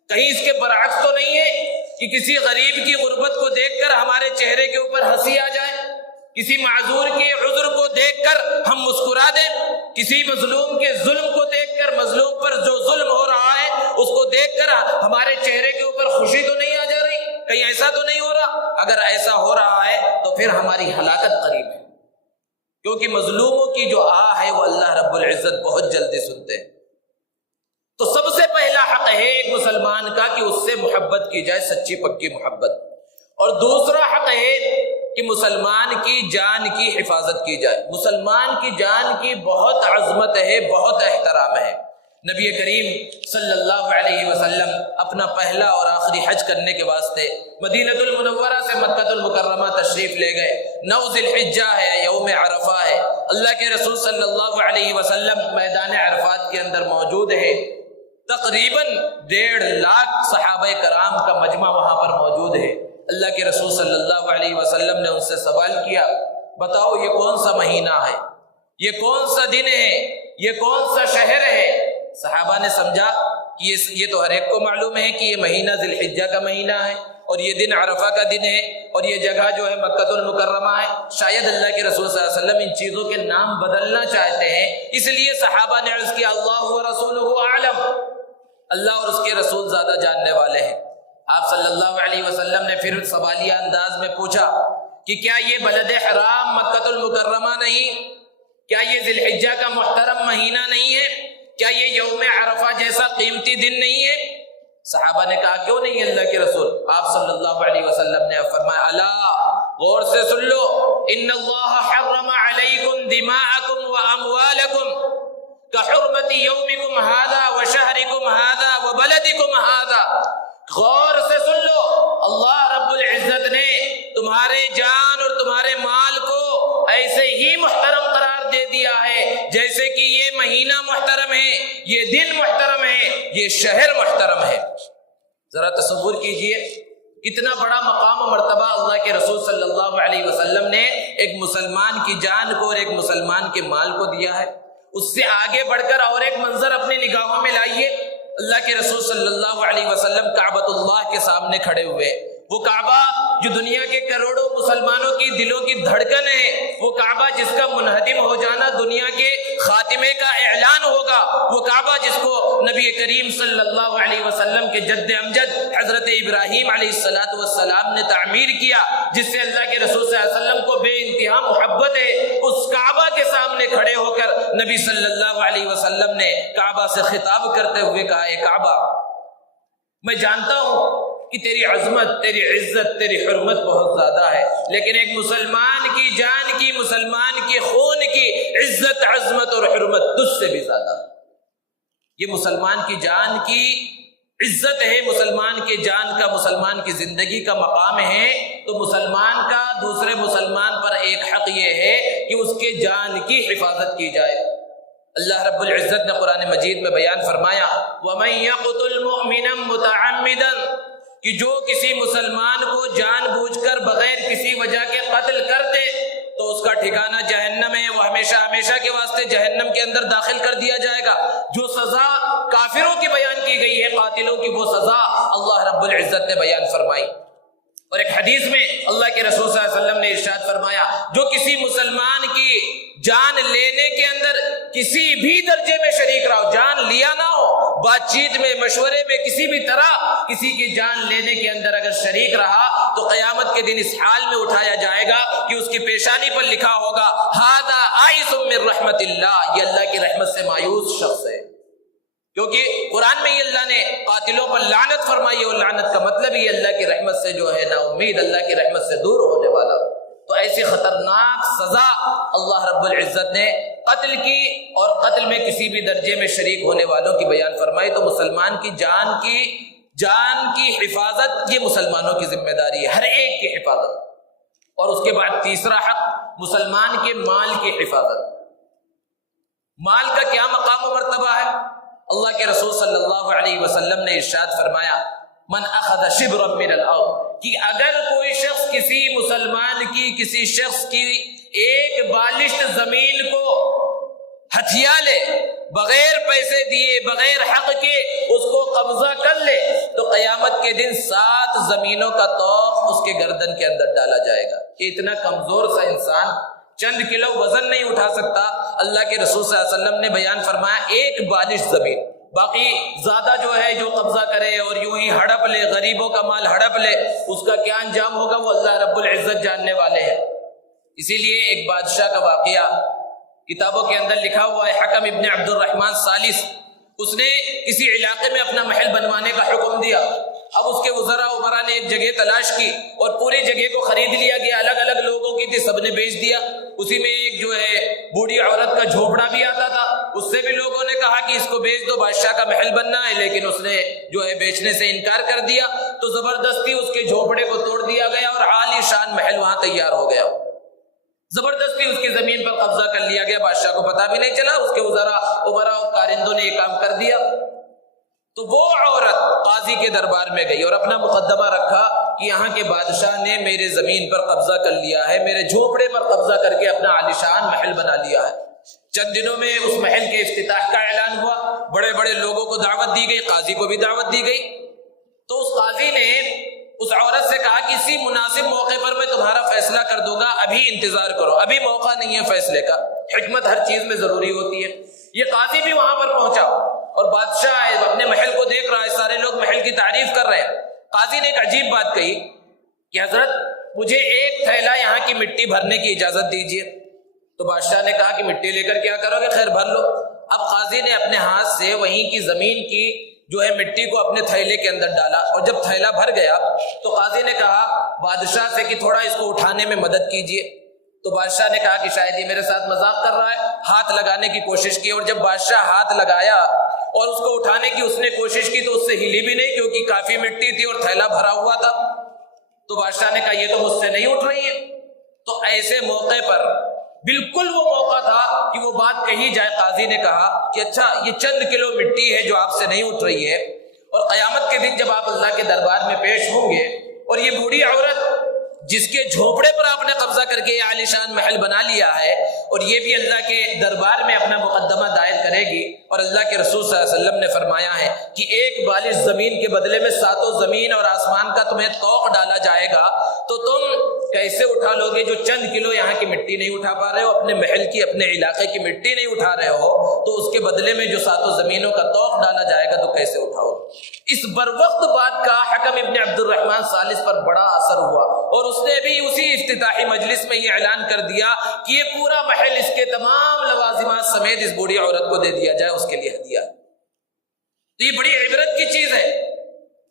کہیں اس کے برعکس تو نہیں ہے کہ کسی غریب کی غربت کو دیکھ کر ہمارے چہرے کے اوپر ہنسی آ جائے، کسی معذور کے عذر کو دیکھ کر ہم مسکرا دیں، کسی مظلوم کے ظلم کو دیکھ کر، مظلوم پر جو ظلم ہو رہا ہے اس کو دیکھ کر ہمارے چہرے کے اوپر خوشی تو نہیں آ جا رہی؟ کہیں ایسا تو نہیں ہو رہا؟ اگر ایسا ہو رہا ہے تو پھر ہماری ہلاکت قریب ہے، کیونکہ مظلوموں کی جو آہ ہے وہ اللہ رب العزت بہت جلدی سنتے ہیں۔ تو سب سے پہلا حق ہے ایک مسلمان کا کہ اس سے محبت کی جائے، سچی پکی محبت، اور دوسرا حق ہے کہ مسلمان کی جان کی حفاظت کی جائے۔ مسلمان کی جان کی بہت عظمت ہے، بہت احترام ہے۔ نبی کریم صلی اللہ علیہ وسلم اپنا پہلا اور آخری حج کرنے کے واسطے مدینہ المنورہ سے مکہ المکرمہ تشریف لے گئے۔ 9 ذی الحجہ ہے، یوم عرفہ ہے۔ اللہ کے رسول صلی اللہ علیہ وسلم میدان عرفات کے اندر موجود ہے۔ تقریباً 1.5 لاکھ صحابہ کرام کا مجمع وہاں پر موجود ہے۔ اللہ کے رسول صلی اللہ علیہ وسلم نے ان سے سوال کیا، بتاؤ یہ کون سا مہینہ ہے، یہ کون سا دن ہے، یہ کون سا شہر ہے؟ صحابہ نے سمجھا یہ تو ہر ایک کو معلوم ہے کہ یہ مہینہ ذی الحجہ کا مہینہ ہے اور یہ دن عرفہ کا دن ہے اور یہ جگہ جو ہے مکہ المکرمہ ہے. شاید اللہ کے رسول صلی اللہ علیہ وسلم ان چیزوں کے نام بدلنا چاہتے ہیں، اس لیے صحابہ نے عرض کیا اللہ ورسولہ اعلم، اللہ اور اس کے رسول زیادہ جاننے والے ہیں. آپ صلی اللہ علیہ وسلم نے پھر سوالیہ انداز میں پوچھا کہ کیا یہ بلد حرام مکہ المکرمہ نہیں؟ کیا یہ ذی الحجہ کا محترم مہینہ نہیں ہے؟ کیا یہ یوم عرفہ جیسا قیمتی دن نہیں ہے؟ صحابہ نے کہا کیوں نہیں اللہ کے رسول؟ آپ صلی اللہ علیہ وسلم نے فرمایا الا، غور سے سن لو، ان اللہ حرم علیکم دماءکم واموالکم کحرمت یومکم ھذا وشہرکم ھذا وبلدکم ھذا. غور سے سن لو، اللہ رب العزت نے تمہارے جان اور تمہارے مال کو ایسے ہی محترم قرار دے دیا ہے جیسے کہ یہ مہینہ محترم ہے، یہ دن محترم ہے، یہ شہر محترم ہے. ذرا تصور کیجئے کتنا بڑا مقام و مرتبہ اللہ کے رسول صلی اللہ علیہ وسلم نے ایک مسلمان کی جان کو اور ایک مسلمان کے مال کو دیا ہے. اس سے آگے بڑھ کر اور ایک منظر اپنی نگاہوں میں لائیے. اللہ کے رسول صلی اللہ علیہ وسلم کعبۃ اللہ کے سامنے کھڑے ہوئے. وہ کعبہ جو دنیا کے کروڑوں مسلمانوں کی دلوں کی دھڑکن ہے، وہ کعبہ جس کا منہدم ہو جانا دنیا کے خاتمے کا اعلان ہوگا، وہ کعبہ جس کو نبی کریم صلی اللہ علیہ وسلم کے جد امجد حضرت ابراہیم علیہ السلام نے تعمیر کیا، جس سے اللہ کے رسول صلی اللہ علیہ وسلم کو بے انتہا محبت ہے. اس کعبہ کے سامنے کھڑے ہو کر نبی صلی اللہ علیہ وسلم نے کعبہ سے خطاب کرتے ہوئے کہا اے کعبہ، میں جانتا ہوں کہ تیری عظمت، تیری عزت، تیری حرمت بہت زیادہ ہے، لیکن ایک مسلمان کی جان کی، مسلمان کے خون کی عزت، عظمت اور حرمت تجھ سے بھی زیادہ. یہ مسلمان کی جان کی عزت ہے، مسلمان کی جان کا، مسلمان کی زندگی کا مقام ہے. تو مسلمان کا دوسرے مسلمان پر ایک حق یہ ہے کہ اس کے جان کی حفاظت کی جائے. اللہ رب العزت نے قرآن مجید میں بیان فرمایا وَمَن يَقْتُلْ مُؤْمِنًا مُتَعَمِّدًا، کہ جو کسی مسلمان کو جان بوجھ کر بغیر کسی وجہ کے قتل کر دے تو اس کا ٹھکانہ جہنم ہے، وہ ہمیشہ ہمیشہ کے واسطے جہنم کے اندر داخل کر دیا جائے گا. جو سزا کافروں کی بیان کی گئی ہے قاتلوں کی، وہ سزا اللہ رب العزت نے بیان فرمائی. اور ایک حدیث میں اللہ کے رسول صلی اللہ علیہ وسلم نے ارشاد فرمایا جو کسی مسلمان کی جان لینے کے اندر کسی بھی درجے میں شریک رہا ہو، جان لیا نہ ہو، بات چیت میں، مشورے میں، کسی بھی طرح کسی کی جان لینے کے اندر اگر شریک رہا تو قیامت کے دن اس حال میں اٹھایا جائے گا کہ اس کی پیشانی پر لکھا ہوگا ھذا آئس من رحمت اللہ، یہ اللہ کی رحمت سے مایوس شخص ہے. کیونکہ قرآن میں ہی اللہ نے قاتلوں پر لعنت فرمائی اور لعنت کا مطلب ہی اللہ کی رحمت سے جو ہے نا امید، اللہ کی رحمت سے دور ہونے والا. تو ایسی خطرناک سزا اللہ رب العزت نے قتل کی اور قتل میں کسی بھی درجے میں شریک ہونے والوں کی بیان فرمائی. تو مسلمان کی جان کی حفاظت یہ مسلمانوں کی ذمہ داری ہے، ہر ایک کی حفاظت. اور اس کے بعد تیسرا حق مسلمان کے مال کی حفاظت. مال کا کیا مقام و مرتبہ ہے؟ اللہ کے رسول صلی اللہ علیہ وسلم نے ارشاد فرمایا من اخذ شبرا من الارض، کہ اگر کوئی شخص کسی مسلمان کی، کسی شخص کی ایک بالشت زمین کو ہتھیا لے، بغیر پیسے دیے، بغیر حق کے اس کو قبضہ کر لے، تو قیامت کے دن 7 زمینوں کا طوق اس کے گردن کے اندر ڈالا جائے گا. کہ اتنا کمزور سا انسان چند کلو وزن نہیں اٹھا سکتا. اللہ کے رسول صلی اللہ علیہ وسلم نے بیان فرمایا ایک بالش زمین، باقی زیادہ جو ہے جو قبضہ کرے اور یوں ہی ہڑپ لے، غریبوں کا مال ہڑپ لے، اس کا کیا انجام ہوگا وہ اللہ رب العزت جاننے والے ہیں. اسی لیے ایک بادشاہ کا واقعہ کتابوں کے اندر لکھا ہوا ہے. حکم ابن عبد الرحمن ثالث، اس نے کسی علاقے میں اپنا محل بنوانے کا حکم دیا. اب اس کے وزراء عمرا نے ایک جگہ تلاش کی اور پوری جگہ کو خرید لیا گیا، الگ الگ لوگوں کی تھی، سب نے بیچ دیا. اسی میں ایک جو ہے بوڑھی عورت کا جھوپڑا بھی آتا تھا، اس سے بھی لوگوں نے کہا کہ اس کو بیچ دو، بادشاہ کا محل بننا ہے، لیکن اس نے جو ہے بیچنے سے انکار کر دیا. تو زبردستی اس کے جھوپڑے کو توڑ دیا گیا اور عالی شان محل وہاں تیار ہو گیا. زبردستی اس کی زمین پر قبضہ کر لیا گیا، بادشاہ کو پتہ بھی نہیں چلا، اس کے وزراء عمرا اور کارندوں نے یہ کام کر دیا. تو وہ عورت قاضی کے دربار میں گئی اور اپنا مقدمہ رکھا کہ یہاں کے بادشاہ نے میرے زمین پر قبضہ کر لیا ہے، میرے جھوپڑے پر قبضہ کر کے اپنا عالیشان محل بنا لیا ہے. چند دنوں میں اس محل کے افتتاح کا اعلان ہوا. بڑے بڑے لوگوں کو دعوت دی گئی، قاضی کو بھی دعوت دی گئی۔ تو اس قاضی نے اس عورت سے کہا کہ اسی مناسب موقع پر میں تمہارا فیصلہ کر دوں گا، ابھی انتظار کرو، ابھی موقع نہیں ہے فیصلے کا، حکمت ہر چیز میں ضروری ہوتی ہے۔ یہ قاضی بھی وہاں پر پہنچا اور بادشاہ اپنے محل کو دیکھ رہا ہے، سارے لوگ محل کی تعریف کر رہے ہیں۔ قاضی نے ایک عجیب بات کہی کہ حضرت مجھے ایک تھیلا یہاں کی مٹی بھرنے کی اجازت دیجیے۔ تو بادشاہ نے کہا کہ مٹی لے کر کیا کرو گے؟ خیر بھر لو۔ اب قاضی نے اپنے ہاتھ سے وہیں کی زمین کی جو ہے مٹی کو اپنے تھیلے کے اندر ڈالا، اور جب تھیلا بھر گیا تو قاضی نے کہا بادشاہ سے کہ تھوڑا اس کو اٹھانے میں مدد کیجیے۔ تو بادشاہ نے کہا کہ شاید یہ میرے ساتھ مذاق کر رہا ہے، ہاتھ لگانے کی کوشش کی، اور جب بادشاہ ہاتھ لگایا اور اس کو اٹھانے کی اس نے کوشش کی تو اس سے ہلی بھی نہیں، کیونکہ کافی مٹی تھی اور تھیلا بھرا ہوا تھا۔ تو بادشاہ نے کہا یہ تو مجھ سے نہیں اٹھ رہی ہے۔ تو ایسے موقع پر بالکل وہ موقع تھا کہ وہ بات کہی جائے۔ قاضی نے کہا کہ اچھا یہ چند کلو مٹی ہے جو آپ سے نہیں اٹھ رہی ہے، اور قیامت کے دن جب آپ اللہ کے دربار میں پیش ہوں گے اور یہ بوڑھی عورت جس کے جھوپڑے پر آپ نے قبضہ کر کے یہ عالیشان محل بنا لیا ہے، اور یہ بھی اللہ کے دربار میں اپنا مقدمہ دائر کرے گی، اور اللہ کے رسول صلی اللہ علیہ وسلم نے فرمایا ہے کہ ایک بالش زمین کے بدلے میں ساتوں زمین اور آسمان کا تمہیں طوق ڈالا جائے گا، تو تم کیسے اٹھا لو گے جو چند کلو یہاں کی مٹی نہیں اٹھا پا رہے ہو، اپنے محل کی اپنے علاقے کی مٹی نہیں اٹھا رہے ہو، تو اس کے بدلے میں جو ساتوں زمینوں کا طوق ڈالا جائے گا تو کیسے اٹھاؤ؟ اس بروقت بات کا حکم ابن عبد الرحمن ثالث پر بڑا اثر ہوا، اور اس نے بھی اسی افتتاحی مجلس میں یہ اعلان کر دیا کہ یہ پورا محل اس کے تمام لوازمات سمیت اس بوڑھی عورت کو دے دیا جائے، اس کے لیے ہدیہ۔ تو یہ بڑی عبرت کی چیز ہے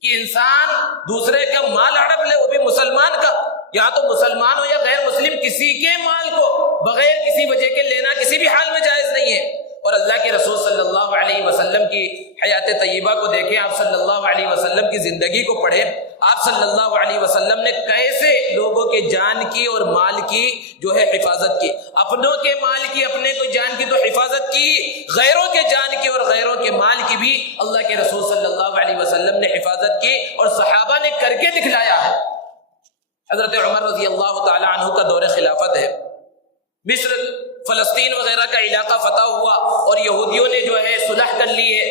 کہ انسان دوسرے کا مال ہڑپ لے، وہ بھی مسلمان کا، یا تو مسلمان ہو یا غیر مسلم، کسی کے مال کو بغیر کسی وجہ کے لینا کسی بھی حال میں جائز نہیں ہے۔ اور اللہ کے رسول صلی اللہ علیہ وسلم کی حیات طیبہ کو دیکھیں، آپ صلی اللہ علیہ وسلم کی زندگی کو پڑھیں، آپ صلی اللہ علیہ وسلم نے کیسے لوگوں کے جان کی اور مال کی جو ہے حفاظت کی، اپنوں کے مال کی، اپنے کو جان کی تو حفاظت کی، غیروں کے جان کی اور غیروں کے مال کی بھی اللہ کے رسول صلی اللہ علیہ وسلم نے حفاظت کی، اور صحابہ نے کر کے دکھلایا ہے۔ حضرت عمر رضی اللہ تعالی عنہ کا دور خلافت ہے، مصر فلسطین وغیرہ کا علاقہ فتح ہوا، اور یہودیوں نے جو ہے صلح کر لی ہے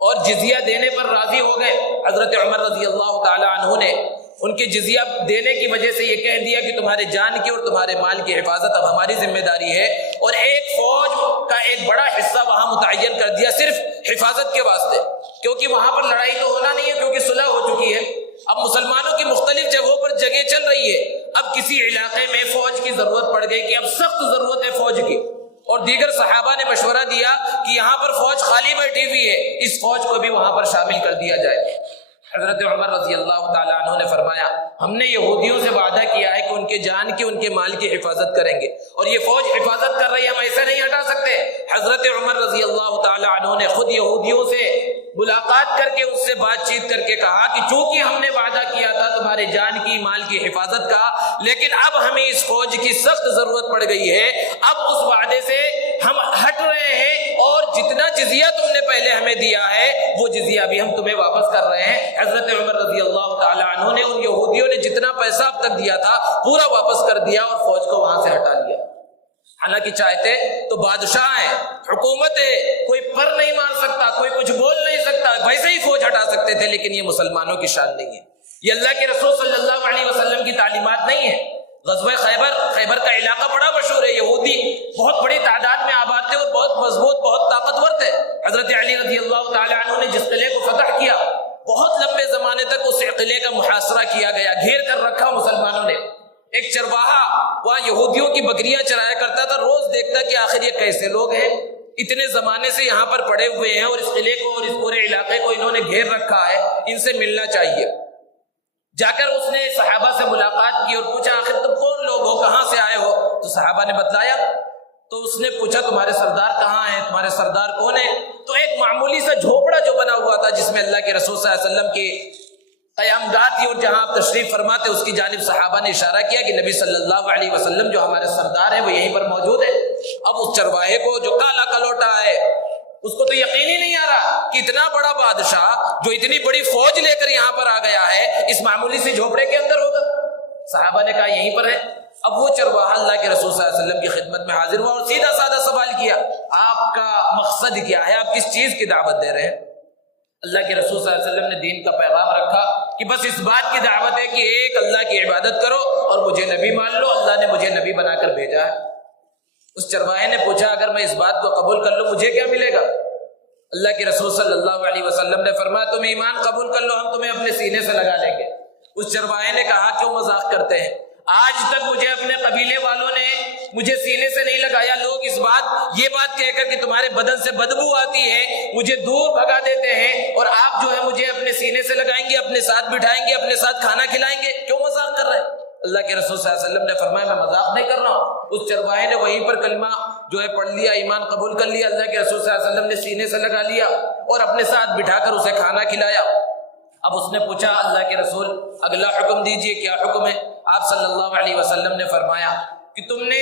اور جزیہ دینے پر راضی ہو گئے۔ حضرت عمر رضی اللہ تعالی عنہ نے ان کے جزیہ دینے کی وجہ سے یہ کہہ دیا کہ تمہارے جان کی اور تمہارے مال کی حفاظت اب ہماری ذمہ داری ہے، اور ایک فوج کا ایک بڑا حصہ وہاں متعین کر دیا صرف حفاظت کے واسطے، کیونکہ وہاں پر لڑائی تو ہونا نہیں ہے کیونکہ صلح ہو چکی ہے۔ اب مسلمانوں کی مختلف جگہوں پر جنگیں چل رہی ہے، اب کسی علاقے میں فوج کی ضرورت پڑ گئی کہ اب سخت ضرورت ہے فوج کی، اور دیگر صحابہ نے مشورہ دیا کہ یہاں پر فوج خالی بیٹھی ہوئی ہے، اس فوج کو بھی وہاں پر شامل کر دیا جائے۔ حضرت عمر رضی اللہ تعالی عنہ نے فرمایا ہم نے یہودیوں سے وعدہ کیا ہے کہ ان کے جان کی ان کے مال کی حفاظت کریں گے، اور یہ فوج حفاظت کر رہی ہے، ہم ایسے نہیں ہٹا سکتے۔ حضرت عمر رضی اللہ تعالی عنہ نے خود یہودیوں سے ملاقات کر کے اس سے بات چیت کر کے کہا کہ چونکہ ہم نے وعدہ کیا تھا تمہارے جان کی مال کی حفاظت کا، لیکن اب ہمیں اس فوج کی سخت ضرورت پڑ گئی ہے، اب اس وعدے سے ہم ہٹ رہے ہیں، اور جتنا جزیہ تم نے پہلے ہمیں دیا ہے وہ جزیہ بھی ہم تمہیں واپس کر رہے ہیں۔ حضرت عمر رضی اللہ تعالی عنہ نے ان یہودیوں نے جتنا پیسہ اب تک دیا تھا پورا واپس کر دیا اور فوج کو وہاں سے ہٹا لیا۔ حالانکہ چاہتے تو بادشاہ ہیں، حکومت ہے، کوئی پر نہیں مار سکتا، کوئی کچھ بول نہیں سکتا، ویسے ہی فوج ہٹا سکتے تھے، لیکن یہ مسلمانوں کی شان نہیں ہے، یہ اللہ کے رسول صلی اللہ علیہ وسلم کی تعلیمات نہیں ہے۔ غزوہ خیبر کا علاقہ بڑا مشہور ہے، یہودی بہت بڑی تعداد میں آباد تھے اور بہت مضبوط، بہت طاقتور تھے۔ حضرت علی رضی اللہ تعالی عنہ نے جس قلعے کو فتح کیا، بہت لمبے زمانے تک اس قلعے کا محاصرہ کیا گیا، گھیر کر رکھا مسلمانوں نے۔ ایک چرواہا وہاں یہودیوں کی بکریاں چرایا کرتا تھا، روز دیکھتا کہ آخر یہ کیسے لوگ ہیں، اتنے زمانے سے یہاں پر پڑے ہوئے ہیں اور اس قلعے کو اور اس پورے علاقے کو انہوں نے گھیر رکھا ہے، ان سے ملنا چاہیے۔ جا کر اس نے صحابہ سے ملاقات کی اور پوچھا آخر تم کون لوگ ہو، کہاں سے آئے ہو؟ تو صحابہ نے بتلایا، تو اس نے پوچھا تمہارے سردار کہاں ہیں، تمہارے سردار کون ہیں؟ تو ایک معمولی سا جھوپڑا جو بنا ہوا تھا جس میں اللہ کے رسول صلی اللہ علیہ وسلم کی قیام گاہ تھی اور جہاں آپ تشریف فرماتے اس کی جانب صحابہ نے اشارہ کیا کہ نبی صلی اللہ علیہ وسلم جو ہمارے سردار ہیں وہ یہیں پر موجود ہے۔ اب اس چرواہے کو جو کالا کلوٹا ہے اس کو تو یقین ہی نہیں آ رہا کہ اتنا بڑا بادشاہ جو اتنی بڑی فوج لے کر یہاں پر آ گیا ہے اس معمولی سی جھوپڑے کے اندر ہوگا۔ صحابہ نے کہا یہیں پر ہے۔ اب وہ چرواہا اللہ کے رسول صلی اللہ علیہ وسلم کی خدمت میں حاضر ہوا اور سیدھا سادہ سوال کیا، آپ کا مقصد کیا ہے، آپ کس چیز کی دعوت دے رہے ہیں؟ اللہ کے رسول صلی اللہ علیہ وسلم نے دین کا پیغام رکھا کہ بس اس بات کی دعوت ہے کہ ایک اللہ کی عبادت کرو اور مجھے نبی مان لو، اللہ نے مجھے نبی بنا کر بھیجا ہے۔ اس چرواہے نے پوچھا اگر میں اس بات کو قبول کر لوں مجھے کیا ملے گا؟ اللہ کے رسول صلی اللہ علیہ وسلم نے فرمایا تم ایمان قبول کر لو، ہم تمہیں اپنے سینے سے لگا لیں گے۔ اس چرواہے نے کہا کیوں مذاق کرتے ہیں، آج تک مجھے اپنے قبیلے والوں نے مجھے سینے سے نہیں لگایا، لوگ اس یہ بات کہہ کر کہ تمہارے بدن سے بدبو آتی ہے مجھے دور بھگا دیتے ہیں، اور آپ جو ہے مجھے اپنے سینے سے لگائیں گے، اپنے ساتھ بٹھائیں گے، اپنے ساتھ کھانا کھلائیں گے، کیوں مذاق کر رہے ہیں؟ اللہ کے رسول صلی اللہ علیہ وسلم نے فرمایا میں مذاق نہیں کر رہا ہوں۔ اس چرواہے نے وہیں پر کلمہ جو ہے پڑھ لیا، ایمان قبول کر لیا، اللہ کے رسول صلی اللہ علیہ وسلم نے سینے سے لگا لیا اور اپنے ساتھ بٹھا کر اسے کھانا کھلایا۔ اب اس نے پوچھا اللہ کے رسول اگلا حکم دیجئے، کیا حکم ہے؟ آپ صلی اللہ علیہ وسلم نے فرمایا کہ تم نے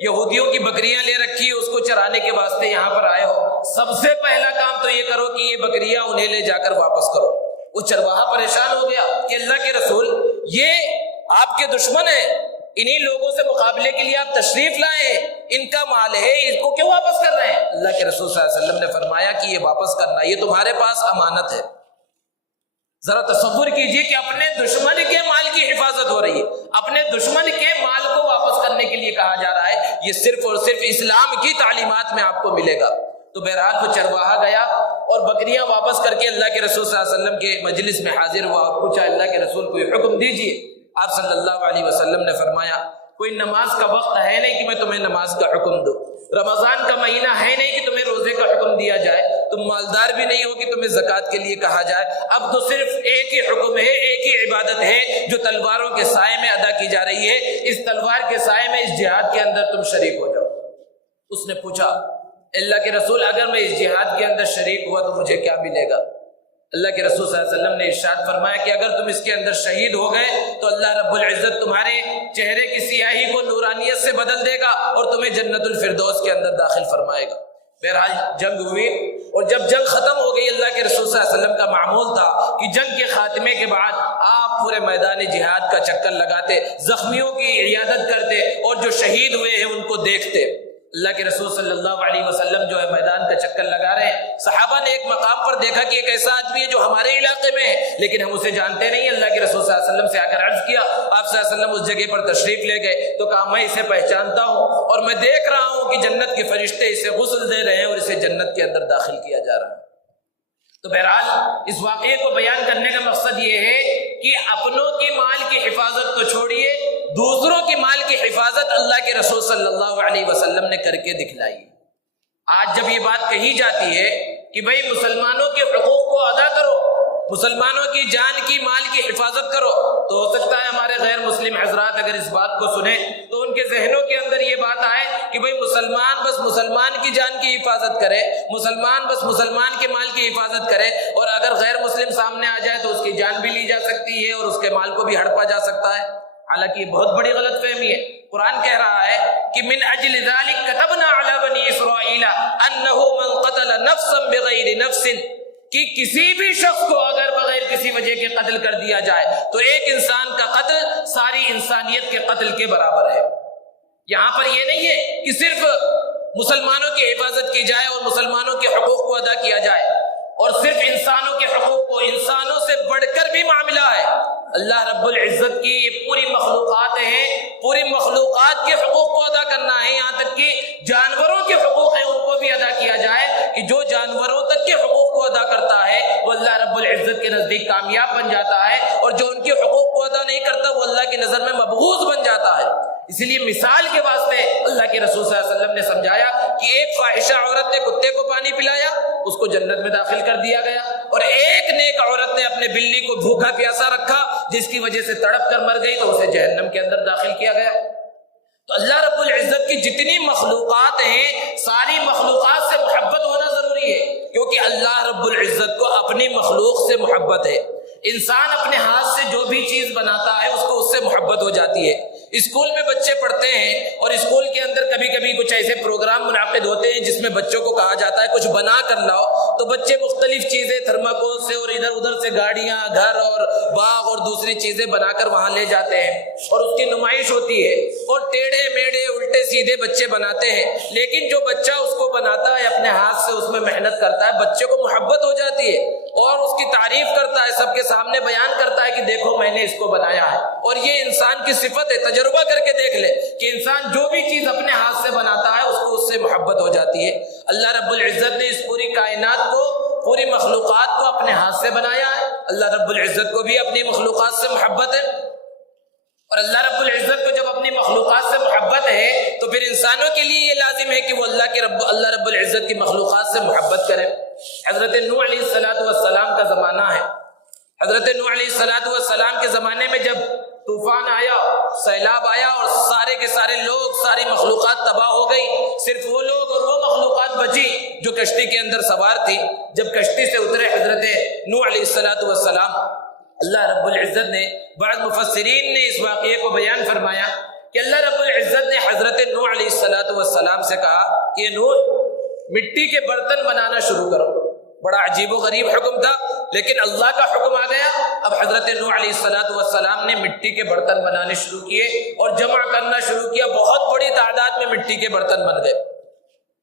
یہودیوں کی بکریاں لے رکھی، اس کو چرانے کے واسطے یہاں پر آئے ہو، سب سے پہلا کام تو یہ کرو کہ یہ بکریاں انہیں لے جا کر واپس کرو۔ وہ چرواہا پریشان ہو گیا کہ اللہ کے رسول یہ آپ کے دشمن ہیں، انہی لوگوں سے مقابلے کے لیے آپ تشریف لائے ہیں، ان کا مال ہے، اس کو کیوں واپس کر رہے ہیں؟ اللہ کے رسول صلی اللہ علیہ وسلم نے فرمایا کہ یہ واپس کرنا یہ تمہارے پاس امانت ہے۔ ذرا تصور کیجئے کہ اپنے دشمن کے مال کی حفاظت ہو رہی ہے، اپنے دشمن کے مال کو واپس کرنے کے لیے کہا جا رہا ہے، یہ صرف اور صرف اسلام کی تعلیمات میں آپ کو ملے گا۔ تو بہرحال وہ چرواہا گیا اور بکریاں واپس کر کے اللہ کے رسول صلی اللہ علیہ وسلم کے مجلس میں حاضر ہوا اور پوچھا اللہ کے رسول کو یہ حکم دیجئے۔ آپ صلی اللہ علیہ وسلم نے فرمایا کوئی نماز کا وقت ہے نہیں کہ میں تمہیں نماز کا حکم دوں، رمضان کا مہینہ ہے نہیں کہ تمہیں روزے کا حکم دیا جائے، تم مالدار بھی نہیں ہو کہ تمہیں زکوٰۃ کے لیے کہا جائے، اب تو صرف ایک ہی حکم ہے، ایک ہی عبادت ہے جو تلواروں کے سائے میں ادا کی جا رہی ہے، اس تلوار کے سائے میں اس جہاد کے اندر تم شریک ہو جاؤ۔ اس نے پوچھا اللہ کے رسول اگر میں اس جہاد کے اندر شریک ہوا تو مجھے کیا ملے گا؟ اللہ کے رسول صلی اللہ علیہ وسلم نے ارشاد فرمایا کہ اگر تم اس کے اندر شہید ہو گئے تو اللہ رب العزت تمہارے چہرے کی سیاہی کو نورانیت سے بدل دے گا اور تمہیں جنت الفردوس کے اندر داخل فرمائے گا۔ بہرحال جنگ ہوئی اور جب جنگ ختم ہو گئی اللہ کے رسول صلی اللہ علیہ وسلم کا معمول تھا کہ جنگ کے خاتمے کے بعد آپ پورے میدان جہاد کا چکر لگاتے، زخمیوں کی عیادت کرتے اور جو شہید ہوئے ہیں ان کو دیکھتے۔ اللہ کے رسول صلی اللہ علیہ وسلم جو ہے میدان کا چکر لگا رہے ہیں، صحابہ نے ایک مقام پر دیکھا کہ ایک ایسا آدمی ہے جو ہمارے علاقے میں ہے لیکن ہم اسے جانتے نہیں۔ اللہ کے رسول صلی اللہ علیہ وسلم سے آ کر عرض کیا، آپ صلی اللہ علیہ وسلم اس جگہ پر تشریف لے گئے تو کہا میں اسے پہچانتا ہوں اور میں دیکھ رہا ہوں کہ جنت کے فرشتے اسے غسل دے رہے ہیں اور اسے جنت کے اندر داخل کیا جا رہا ہے۔ تو بہرحال اس واقعے کو بیان کرنے کا مقصد یہ ہے کہ اپنوں کی مال کی حفاظت تو چھوڑیے، دوسروں کی مال کی حفاظت اللہ کے رسول صلی اللہ علیہ وسلم نے کر کے دکھلائی۔ آج جب یہ بات کہی جاتی ہے کہ بھئی مسلمانوں کے حقوق کو ادا کرو، مسلمانوں کی جان کی مال کی حفاظت کرو، تو ہو سکتا ہے ہمارے غیر مسلم حضرات اگر اس بات کو سنیں تو ان کے ذہنوں کے اندر یہ بات آئے کہ بھئی مسلمان بس مسلمان کی جان کی حفاظت کرے، مسلمان بس مسلمان کے مال کی حفاظت کرے، اور اگر غیر مسلم سامنے آ جائے تو اس کی جان بھی لی جا سکتی ہے اور اس کے مال کو بھی ہڑپا جا سکتا ہے۔ حالانکہ یہ بہت بڑی غلط فہمی ہے۔ قرآن کہہ رہا ہے کہ من اجل ذلک کتبنا علی بنی اسرائیل انہ من قتل نفسا بغیر نفس، کہ کسی بھی شخص کو اگر بغیر کسی وجہ کے قتل کر دیا جائے تو ایک انسان کا قتل ساری انسانیت کے قتل کے برابر ہے۔ یہاں پر یہ نہیں ہے کہ صرف مسلمانوں کی حفاظت کی جائے اور مسلمانوں کے حقوق کو ادا کیا جائے، اور صرف انسانوں کے حقوق کو، انسانوں سے بڑھ کر بھی معاملہ ہے۔ اللہ رب العزت کی یہ پوری مخلوقات ہیں، پوری مخلوقات کے حقوق کو ادا کرنا ہے، یہاں تک کہ جانوروں کے حقوق ہیں ان کو بھی ادا کیا جائے، کہ جو جانوروں تک کے حقوق کو ادا کرتا ہے وہ اللہ رب العزت کے نزدیک کامیاب بن جاتا ہے، اور جو ان کے حقوق کو ادا نہیں کرتا وہ اللہ کی نظر میں مبغوض بن جاتا ہے۔ اسی لیے مثال کے واسطے اللہ کے رسول صلی اللہ علیہ وسلم نے سمجھایا کہ ایک فاحشہ عورت نے کتے کو پانی پلایا، اس کو جنت میں داخل کر دیا گیا، اور ایک نیک عورت نے اپنے بلی کو بھوکا پیاسا رکھا جس کی وجہ سے تڑپ کر مر گئی تو اسے جہنم کے اندر داخل کیا گیا۔ تو اللہ رب العزت کی جتنی مخلوقات ہیں ساری مخلوقات سے محبت ہونا ضروری ہے، کیونکہ اللہ رب العزت کو اپنی مخلوق سے محبت ہے۔ انسان اپنے ہاتھ سے جو بھی چیز بناتا ہے اس کو اس سے محبت ہو جاتی ہے۔ اسکول میں بچے پڑھتے ہیں اور اسکول کے اندر کبھی کبھی کچھ ایسے پروگرام منعقد ہوتے ہیں جس میں بچوں کو کہا جاتا ہے کچھ بنا کر لاؤ، تو بچے مختلف چیزیں تھرماکول سے اور ادھر ادھر سے گاڑیاں، گھر اور باغ اور دوسری چیزیں بنا کر وہاں لے جاتے ہیں اور اس کی نمائش ہوتی ہے۔ اور ٹیڑھے میڑھے الٹے سیدھے بچے بناتے ہیں، لیکن جو بچہ اس کو بناتا ہے اپنے ہاتھ سے، اس میں محنت کرتا ہے، بچے کو محبت ہو جاتی ہے اور اس کی تعریف کرتا ہے، سب کے سامنے بیان کرتا ہے کہ دیکھو میں نے اس کو بنایا ہے۔ اور یہ انسان کی صفت ہے، تجربہ کر کے دیکھ لے کہ انسان جو بھی چیز اپنے ہاتھ سے بناتا ہے اس کو اس سے محبت ہو جاتی ہے۔ اللہ رب العزت نے اس پوری کائنات کو، پوری مخلوقات کو اپنے ہاتھ سے بنایا ہے۔ اللہ رب العزت کو بھی اپنی مخلوقات سے محبت ہے، اور اللہ رب العزت کو جب اپنی مخلوقات سے محبت ہے تو پھر انسانوں کے لیے یہ لازم ہے کہ وہ اللہ رب العزت کی مخلوقات سے محبت کرے۔ حضرت نوح علیہ السلام کا زمانہ ہے۔ حضرت نوح علیہ السلام کے زمانے میں جب طوفان آیا، سیلاب آیا اور سارے کے سارے لوگ، ساری مخلوقات تباہ ہو گئی، صرف وہ لوگ اور وہ مخلوقات بچی جو کشتی کے اندر سوار تھی۔ جب کشتی سے اترے حضرت نوح علیہ السلام، اللہ رب العزت نے، بعض مفسرین نے اس واقعے کو بیان فرمایا کہ اللہ رب العزت نے حضرت نوح علیہ السلام سے کہا کہ نوح مٹی کے برتن بنانا شروع کرو۔ بڑا عجیب و غریب حکم تھا، لیکن اللہ کا حکم آ گیا۔ اب حضرت نوح علیہ السلام نے مٹی کے برتن بنانے شروع کیے اور جمع کرنا شروع کیا، بہت بڑی تعداد میں مٹی کے برتن بن گئے۔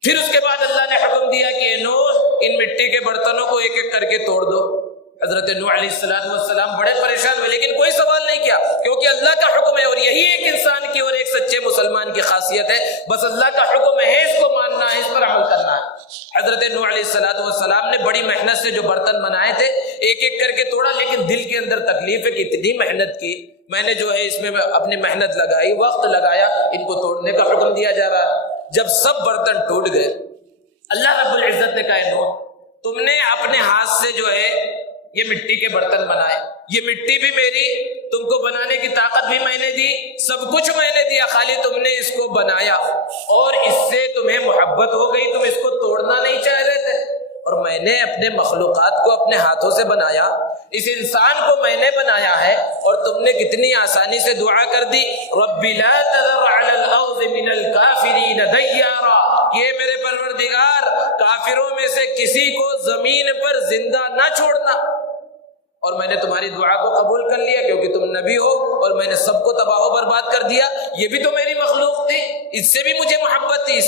پھر اس کے بعد اللہ نے حکم دیا کہ نوح ان مٹی کے برتنوں کو ایک ایک کر کے توڑ دو۔ حضرت نوح علیہ السلام بڑے پریشان ہوئے، لیکن کوئی سوال نہیں کیا کیونکہ اللہ کا حکم ہے، اور یہی ایک انسان کی اور ایک سچے مسلمان کی خاصیت ہے، بس اللہ کا حکم ہے، اس کو ماننا ہے، اس پر عمل کرنا ہے۔ حضرت نوح علیہ السلام نے بڑی محنت سے جو برتن بنائے تھے ایک ایک کر کے توڑا، لیکن دل کے اندر تکلیف ہے کہ اتنی محنت کی میں نے، جو ہے اس میں اپنی محنت لگائی، وقت لگایا، ان کو توڑنے کا حکم دیا جا رہا ہے۔ جب سب برتن ٹوٹ گئے، اللہ رب العزت نے کہا نوح تم نے اپنے ہاتھ سے جو ہے یہ مٹی کے برتن بنائے، یہ مٹی بھی میری، تم کو بنانے کی طاقت بھی میں نے دی، سب کچھ میں نے دیا، خالی تم نے اس کو بنایا اور اس سے تمہیں محبت ہو گئی، تم اس کو توڑنا نہیں چاہ رہے تھے، اور میں نے اپنے مخلوقات کو اپنے ہاتھوں سے بنایا، اس انسان کو میں نے بنایا ہے، اور تم نے کتنی آسانی سے دعا کر دی، رب لا تذر علی الارض من الکافرین دیارا، یہ میرے پروردگار کافروں میں سے کسی کو زمین پر زندہ نہ چھوڑنا۔ اور میں نے تمہاری دعا کو قبول کر لیا کیونکہ تم نبی ہو، اور میں نے سب کو تباہ و برباد کر دیا، یہ بھی تو میری مخلوق تھی، اس سے بھی مجھے محبت تھی۔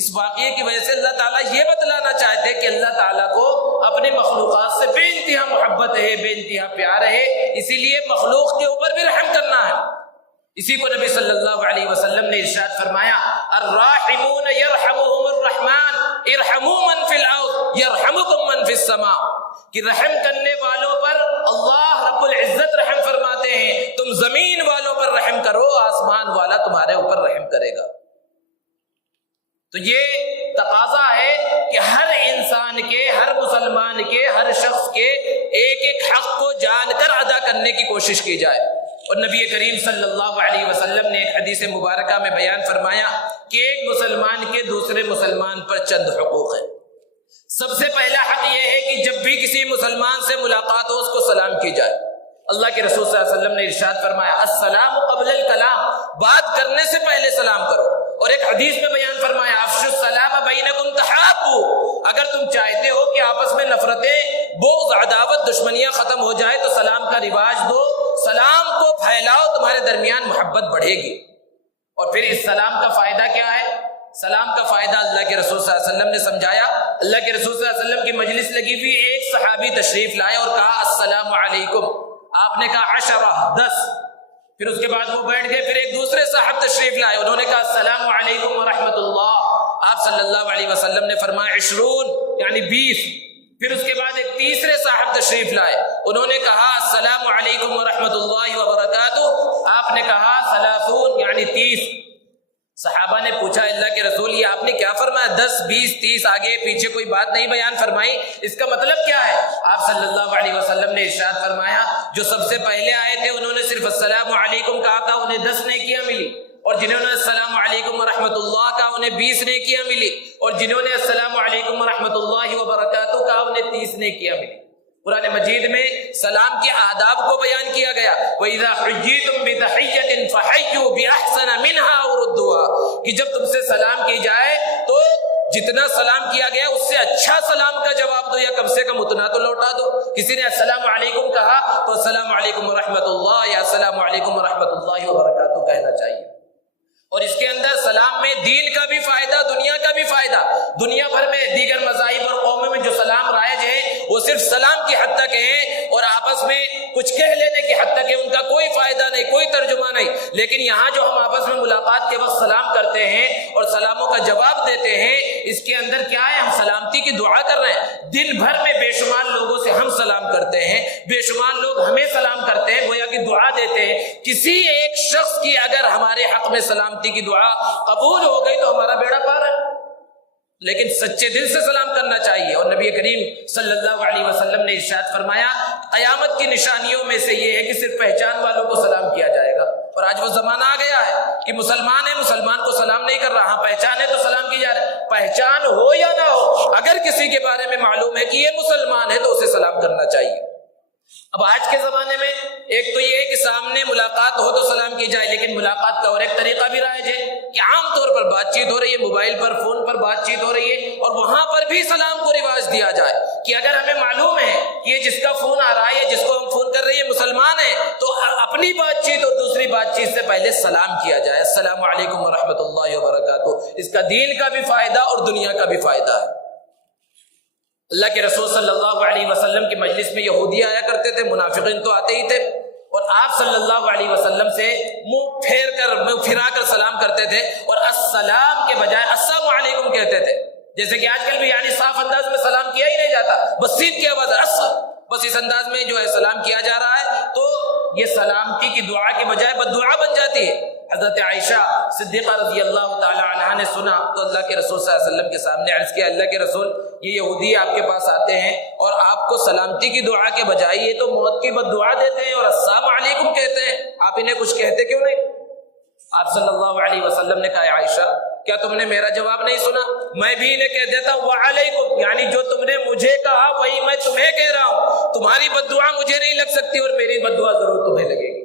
اس واقعے کی وجہ سے اللہ تعالیٰ یہ بتلانا چاہتے کہ اللہ تعالیٰ کو اپنی مخلوقات سے بے انتہا محبت ہے، بے انتہا پیار ہے، اسی لیے مخلوق کے اوپر بھی رحم کرنا ہے۔ اسی کو نبی صلی اللہ علیہ وسلم نے ارشاد فرمایا، الراحمون یرحمهم الرحمن ارحموا من فی الارض یرحمکم من فی السماء، کہ رحم کرنے والوں پر اللہ رب العزت رحم فرماتے ہیں، تم زمین والوں پر رحم کرو، آسمان والا تمہارے اوپر رحم کرے گا۔ تو یہ تقاضا ہے کہ ہر انسان کے، ہر مسلمان کے، ہر شخص کے ایک ایک حق کو جان کر ادا کرنے کی کوشش کی جائے۔ اور نبی کریم صلی اللہ علیہ وسلم نے ایک حدیث مبارکہ میں بیان فرمایا کہ ایک مسلمان کے دوسرے مسلمان پر چند حقوق ہیں۔ سب سے پہلا حق یہ ہے کہ جب بھی کسی مسلمان سے ملاقات ہو اس کو سلام کی جائے۔ اللہ کے رسول صلی اللہ علیہ وسلم نے ارشاد فرمایا، السلام قبل الکلام، بات کرنے سے پہلے سلام کرو۔ اور ایک حدیث میں بیان فرمایا، افشوا السلام بینکم تحابوا، اگر تم چاہتے ہو کہ آپس میں نفرتیں، بغض، عداوت، دشمنیاں ختم ہو جائے تو سلام کا رواج دو، سلام کو پھیلاؤ، تمہارے درمیان محبت بڑھے گی۔ اور پھر اس سلام کا فائدہ کیا ہے؟ سلام کا فائدہ اللہ کے رسول صلی اللہ علیہ وسلم نے سمجھایا۔ اللہ کے رسول صلی اللہ علیہ وسلم کی مجلس لگی ہوئی، ایک صحابی تشریف لائے اور کہا السلام علیکم، آپ نے کہا 10، 10، پھر اس کے بعد وہ بیٹھ گئے، پھر ایک دوسرے صاحب تشریف لائے، انہوں نے کہا السلام علیکم ورحمۃ اللہ، آپ صلی اللہ علیہ وسلم نے فرمایا 20 یعنی 20، پھر اس کے بعد ایک تیسرے صاحب تشریف لائے، انہوں نے کہا السلام علیکم ورحمۃ اللہ وبرکاتہ، آپ نے کہا 30 یعنی 30۔ صحابہ نے پوچھا اللہ کے رسول یہ آپ نے کیا فرمایا، 10، 20، 30، آگے پیچھے کوئی بات نہیں بیان فرمائی، اس کا مطلب کیا ہے؟ آپ صلی اللہ علیہ وسلم نے ارشاد فرمایا جو سب سے پہلے آئے تھے انہوں نے صرف السلام علیکم کہا تھا، انہیں 10 نیکیاں ملی، اور جنہوں نے السلام علیکم ورحمۃ اللہ کہا انہیں 20 نیکیاں ملی، اور جنہوں نے السلام علیکم ورحمۃ اللہ وبرکاتہ کہا انہیں 30 نیکیاں ملی۔ قرآن مجید میں سلام کے آداب کو بیان کیا گیا، وَإِذَا حُيِّيتُم بِتَحِيَّةٍ فَحَيُّوا بِأَحْسَنَ مِنْهَا أَوْ رُدُّوهَا، کہ جب تم سے سلام کی جائے تو جتنا سلام کیا گیا اس سے اچھا سلام کا جواب دو، یا کم سے کم اتنا تو لوٹا دو۔ کسی نے السلام علیکم کہا تو السلام علیکم ورحمۃ اللہ یا السلام علیکم ورحمۃ اللہ وبرکاتہ کہنا چاہیے۔ دنیا بھر میں دیگر مذاہب اور قوموں میں جو سلام رائج ہے وہ صرف سلام کی حد تک ہیں اور آپس میں کچھ کہہ لینے کی حد تک ہے، ان کا کوئی فائدہ نہیں، کوئی ترجمہ نہیں. لیکن یہاں جو ہم آپس میں ملاقات کے وقت سلام کرتے ہیں اور سلاموں کا جواب دیتے ہیں، اس کے اندر کیا ہے؟ ہم سلامتی کی دعا کر رہے ہیں. دن بھر میں بے شمار لوگوں سے ہم سلام کرتے ہیں، بے شمار لوگ ہمیں سلام کرتے ہیں، گویا کہ دعا دیتے ہیں. کسی ایک شخص کی اگر ہمارے حق میں سلامتی کی دعا قبول ہو گئی تو ہمارا بیڑا پار ہے. لیکن سچے دل سے سلام کرنا چاہیے. اور نبی کریم صلی اللہ علیہ وسلم نے ارشاد فرمایا قیامت کی نشانیوں میں سے یہ ہے کہ صرف پہچان والوں کو سلام کیا جائے گا. اور آج وہ زمانہ آ گیا ہے کہ مسلمان ہے، مسلمان کو سلام نہیں کر رہا. ہاں پہچان ہے تو سلام کی جا رہا ہے. پہچان ہو یا نہ ہو، اگر کسی کے بارے میں معلوم ہے کہ یہ مسلمان ہے تو اسے سلام کرنا چاہیے. اب آج کے زمانے میں ایک تو یہ ہے کہ سامنے ملاقات ہو تو سلام کی جائے، لیکن ملاقات کا اور ایک طریقہ بھی رائج ہے کہ عام طور پر بات چیت ہو رہی ہے، موبائل پر فون پر بات چیت ہو رہی ہے اور وہاں پر بھی سلام کو رواج دیا جائے کہ اگر ہمیں معلوم ہے کہ یہ جس کا فون آ رہا ہے، جس کو ہم فون کر رہے ہیں مسلمان ہے، تو اپنی بات چیت اور دوسری بات چیت سے پہلے سلام کیا جائے. السلام علیکم ورحمۃ اللہ وبرکاتہ. اس کا دین کا بھی فائدہ اور دنیا کا بھی فائدہ ہے. اللہ کے رسول صلی اللہ علیہ وسلم کی مجلس میں یہودی آیا کرتے تھے، منافقین تو آتے ہی تھے، اور آپ صلی اللہ علیہ وسلم سے منہ پھرا کر سلام کرتے تھے اور السلام کے بجائے السلام علیکم کہتے تھے. جیسے کہ آج کل بھی یعنی صاف انداز میں سلام کیا ہی نہیں جاتا، بس سیدھ کی آواز بس اس انداز میں جو ہے سلام کیا جا رہا ہے، تو یہ سلامتی کی دعا کے بجائے بد دعا بن جاتی ہے. حضرت عائشہ صدیقہ رضی اللہ تعالی عنہا نے سنا تو اللہ کے رسول صلی اللہ علیہ وسلم کے سامنے عرض کیا، اللہ کے رسول یہ یہودی آپ کے پاس آتے ہیں اور آپ کو سلامتی کی دعا کے بجائے یہ تو موت کی بد دعا دیتے ہیں اور السلام علیکم کہتے ہیں، آپ انہیں کچھ کہتے کیوں نہیں؟ آپ صلی اللہ علیہ وسلم نے کہا عائشہ کیا تم نے میرا جواب نہیں سنا؟ میں بھی انہیں کہہ دیتا وعلیکم، یعنی جو تم نے مجھے کہا وہی میں تمہیں کہہ رہا ہوں. تمہاری بد دعا مجھے نہیں لگ سکتی اور میری بد دعا ضرور تمہیں لگے گی.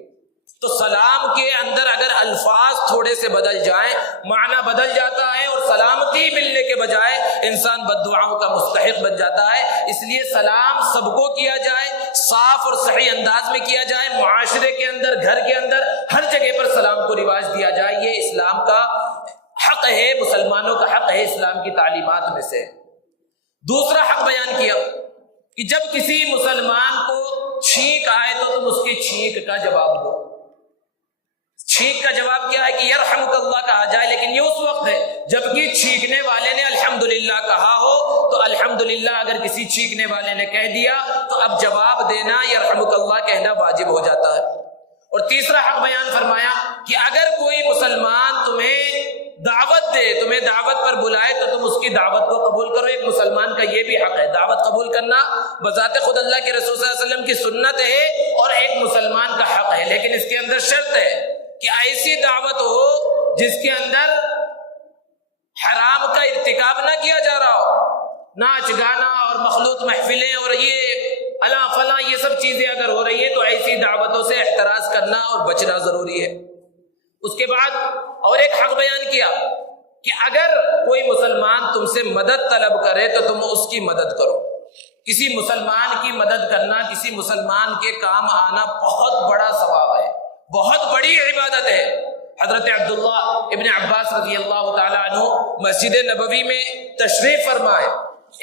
تو سلام کے اندر اگر الفاظ تھوڑے سے بدل جائیں، معنی بدل جاتا ہے اور سلامتی ملنے کے بجائے انسان بد دعاؤں کا مستحق بن جاتا ہے. اس لیے سلام سب کو کیا جائے، صاف اور صحیح انداز میں کیا جائے، معاشرے کے اندر، گھر کے اندر، ہر جگہ پر سلام کو رواج دیا جائے. یہ اسلام کا حق ہے، مسلمانوں کا حق ہے، اسلام کی تعلیمات میں سے. دوسرا حق بیان کیا کہ جب کسی مسلمان کو چھینک آئے تو تم اس کی چھینک کا جواب دو. چھینک کا جواب کیا ہے کہ یرحمک اللہ کہا جائے، لیکن یہ اس وقت ہے جبکہ چھینکنے والے نے الحمدللہ کہا ہو. تو الحمدللہ اگر کسی چھینکنے والے نے کہہ دیا تو اب جواب دینا یرحمک اللہ کہنا واجب ہو جاتا ہے. اور تیسرا حق بیان فرمایا کہ اگر کوئی مسلمان تمہیں دعوت دے، تمہیں دعوت پر بلائے تو تم اس کی دعوت کو قبول کرو. ایک مسلمان کا یہ بھی حق ہے، دعوت قبول کرنا بذات خود اللہ کے رسول صلی اللہ علیہ وسلم کی سنت ہے اور ایک مسلمان کا حق ہے. لیکن اس کے اندر شرط ہے کہ ایسی دعوت ہو جس کے اندر حرام کا ارتکاب نہ کیا جا رہا ہو، ناچ گانا اور مخلوط محفلیں اور یہ الا فلاں یہ سب چیزیں اگر ہو رہی ہیں تو ایسی دعوتوں سے احتراز کرنا اور بچنا ضروری ہے. اس کے بعد اور ایک حق بیان کیا کہ اگر کوئی مسلمان تم سے مدد طلب کرے تو تم اس کی مدد کرو. کسی مسلمان کی مدد کرنا، کسی مسلمان کے کام آنا بہت بڑا ثواب ہے، بہت بڑی عبادت ہے. حضرت عبیداللہ ابن عباس رضی اللہ تعالی عنہ مسجد نبوی میں تشریف فرمائے.